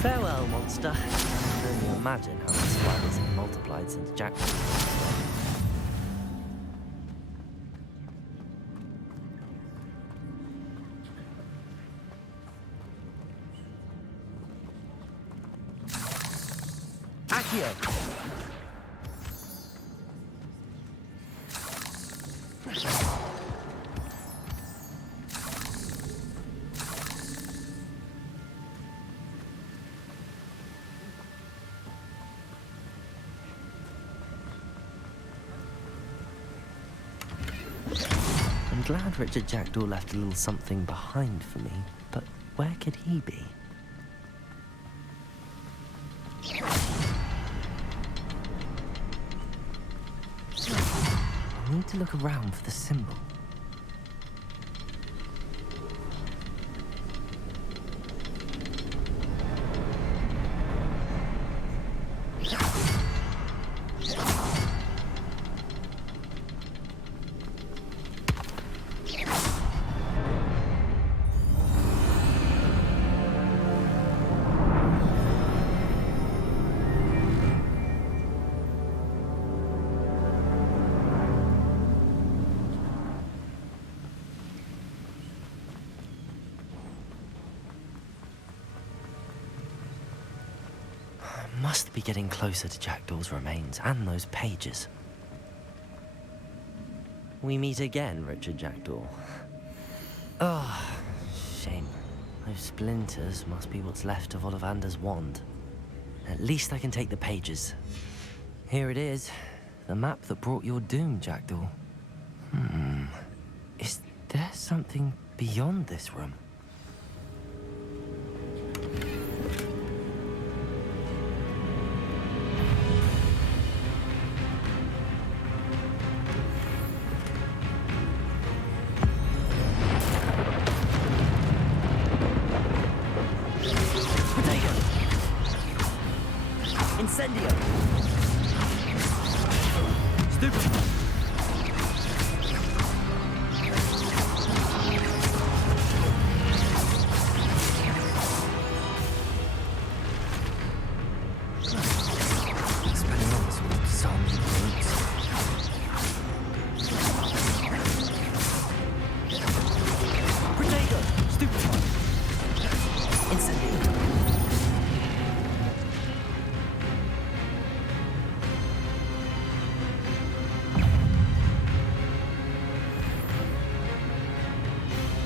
Farewell, monster. I can only imagine how the spiders have multiplied since Jack. Accio! I'm glad Richard Jackdaw left a little something behind for me, but where could he be? I need to look around for the symbol. Must be getting closer to Jackdaw's remains and those pages. We meet again, Richard Jackdaw. Oh, shame. Those splinters must be what's left of Ollivander's wand. At least I can take the pages. Here it is, the map that brought your doom, Jackdaw. Is there something beyond this room? Incendio! Stupefy!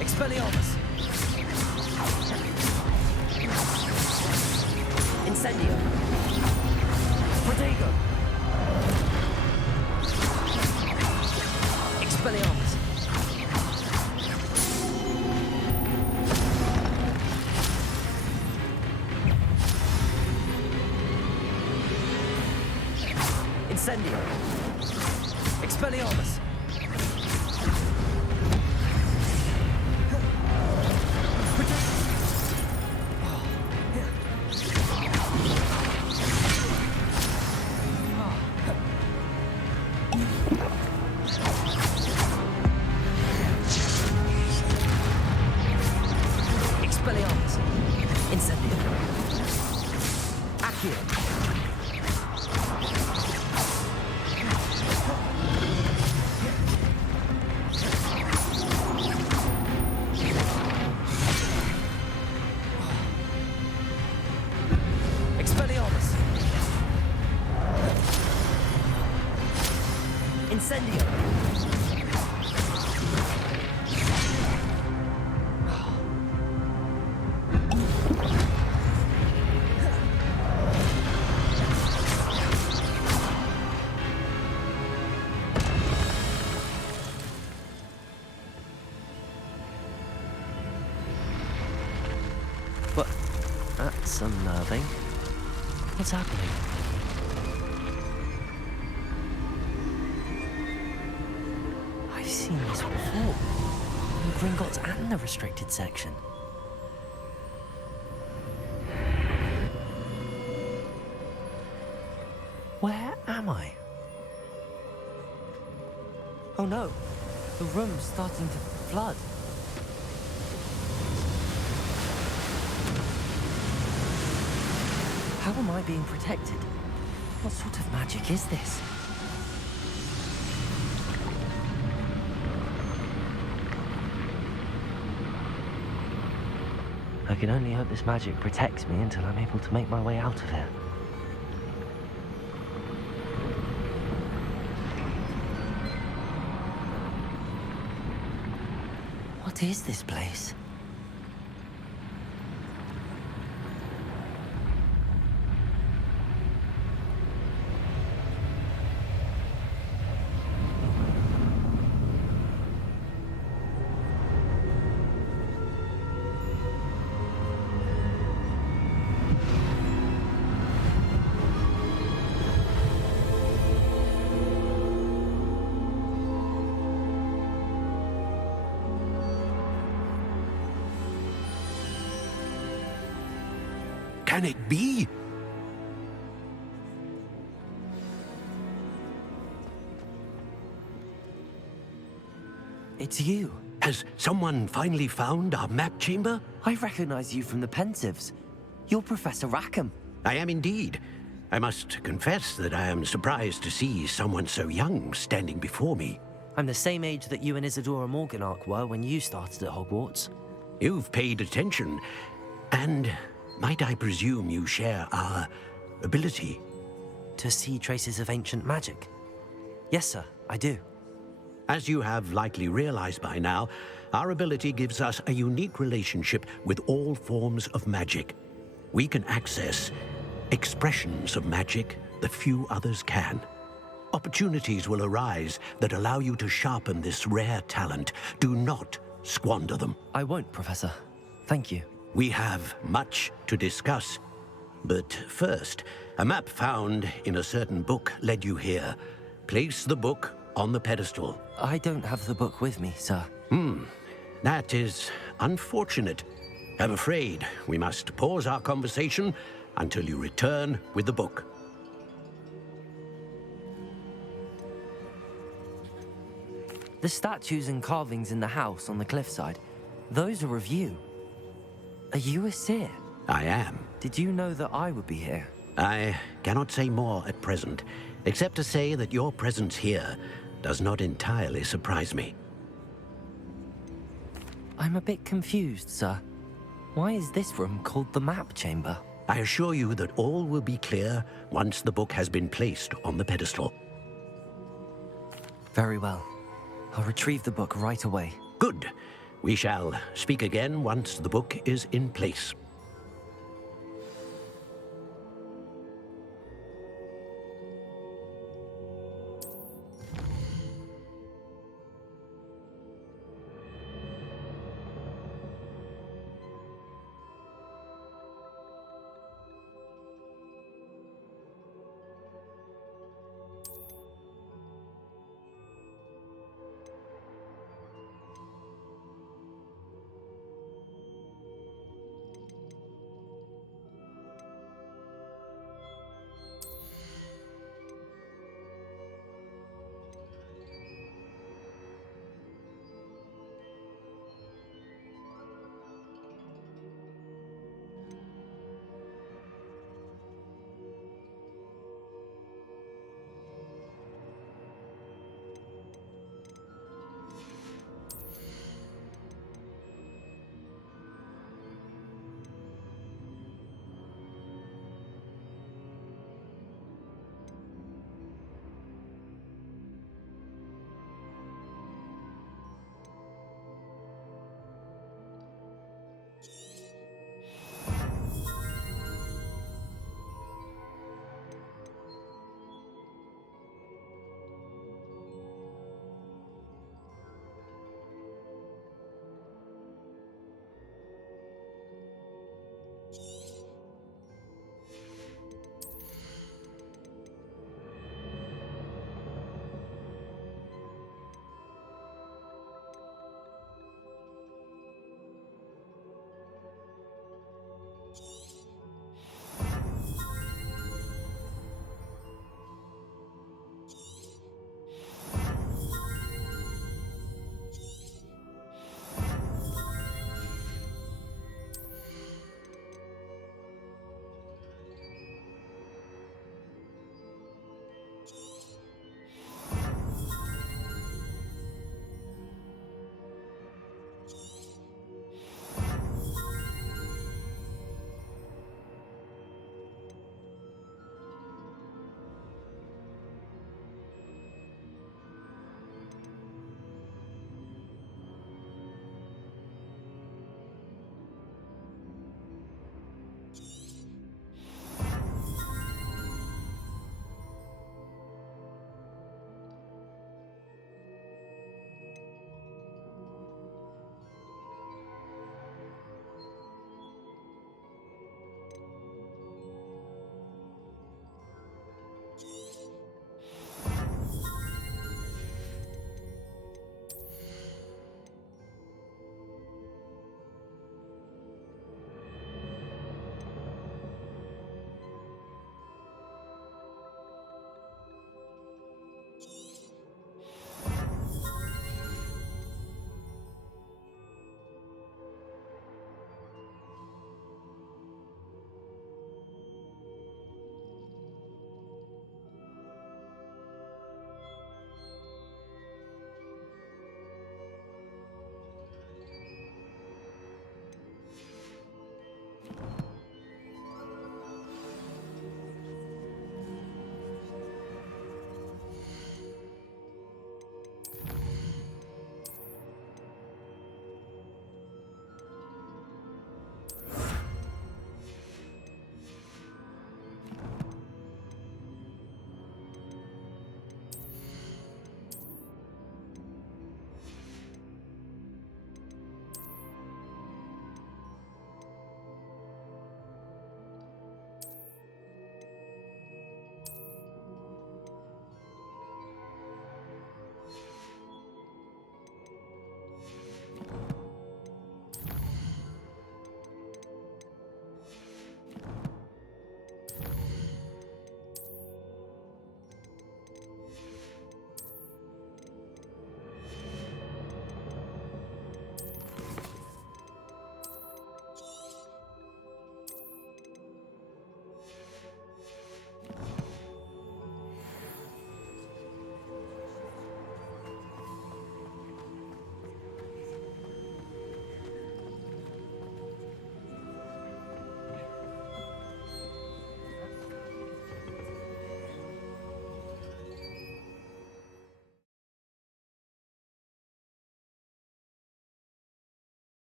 Expelliarmus! Incendio! Protego! Expelliarmus! Incendio! Expelliarmus! Expelliarmus! Incendio! Accio! Expelliarmus! Incendio! What? That's unnerving. What's happening? I've seen this before. In Gringotts and the restricted section. Where am I? Oh no, the room's starting to flood. How am I being protected? What sort of magic is this? I can only hope this magic protects me until I'm able to make my way out of here. What is this place? Can it be? It's you. Has someone finally found our map chamber? I recognize you from the Pensieves. You're Professor Rackham. I am indeed. I must confess that I am surprised to see someone so young standing before me. I'm the same age that you and Isadora Morganach were when you started at Hogwarts. You've paid attention, and might I presume you share our ability? To see traces of ancient magic? Yes, sir, I do. As you have likely realized by now, our ability gives us a unique relationship with all forms of magic. We can access expressions of magic that few others can. Opportunities will arise that allow you to sharpen this rare talent. Do not squander them. I won't, Professor. Thank you. We have much to discuss. But first, a map found in a certain book led you here. Place the book on the pedestal. I don't have the book with me, sir. That is unfortunate. I'm afraid we must pause our conversation until you return with the book. The statues and carvings in the house on the cliffside, those are of you. Are you a seer? I am. Did you know that I would be here? I cannot say more at present, except to say that your presence here does not entirely surprise me. I'm a bit confused, sir. Why is this room called the map chamber? I assure you that all will be clear once the book has been placed on the pedestal. Very well. I'll retrieve the book right away. Good. We shall speak again once the book is in place.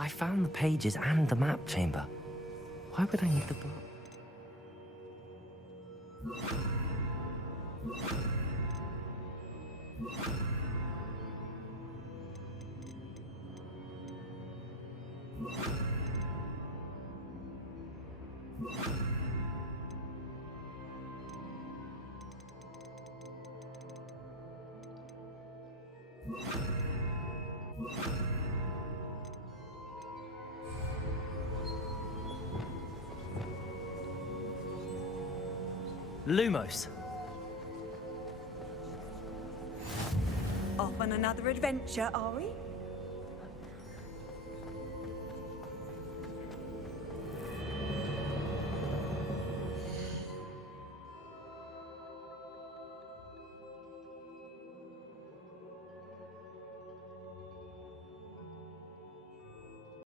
I found the pages and the map chamber. Why would I need the book? Lumos. Off on another adventure, are we?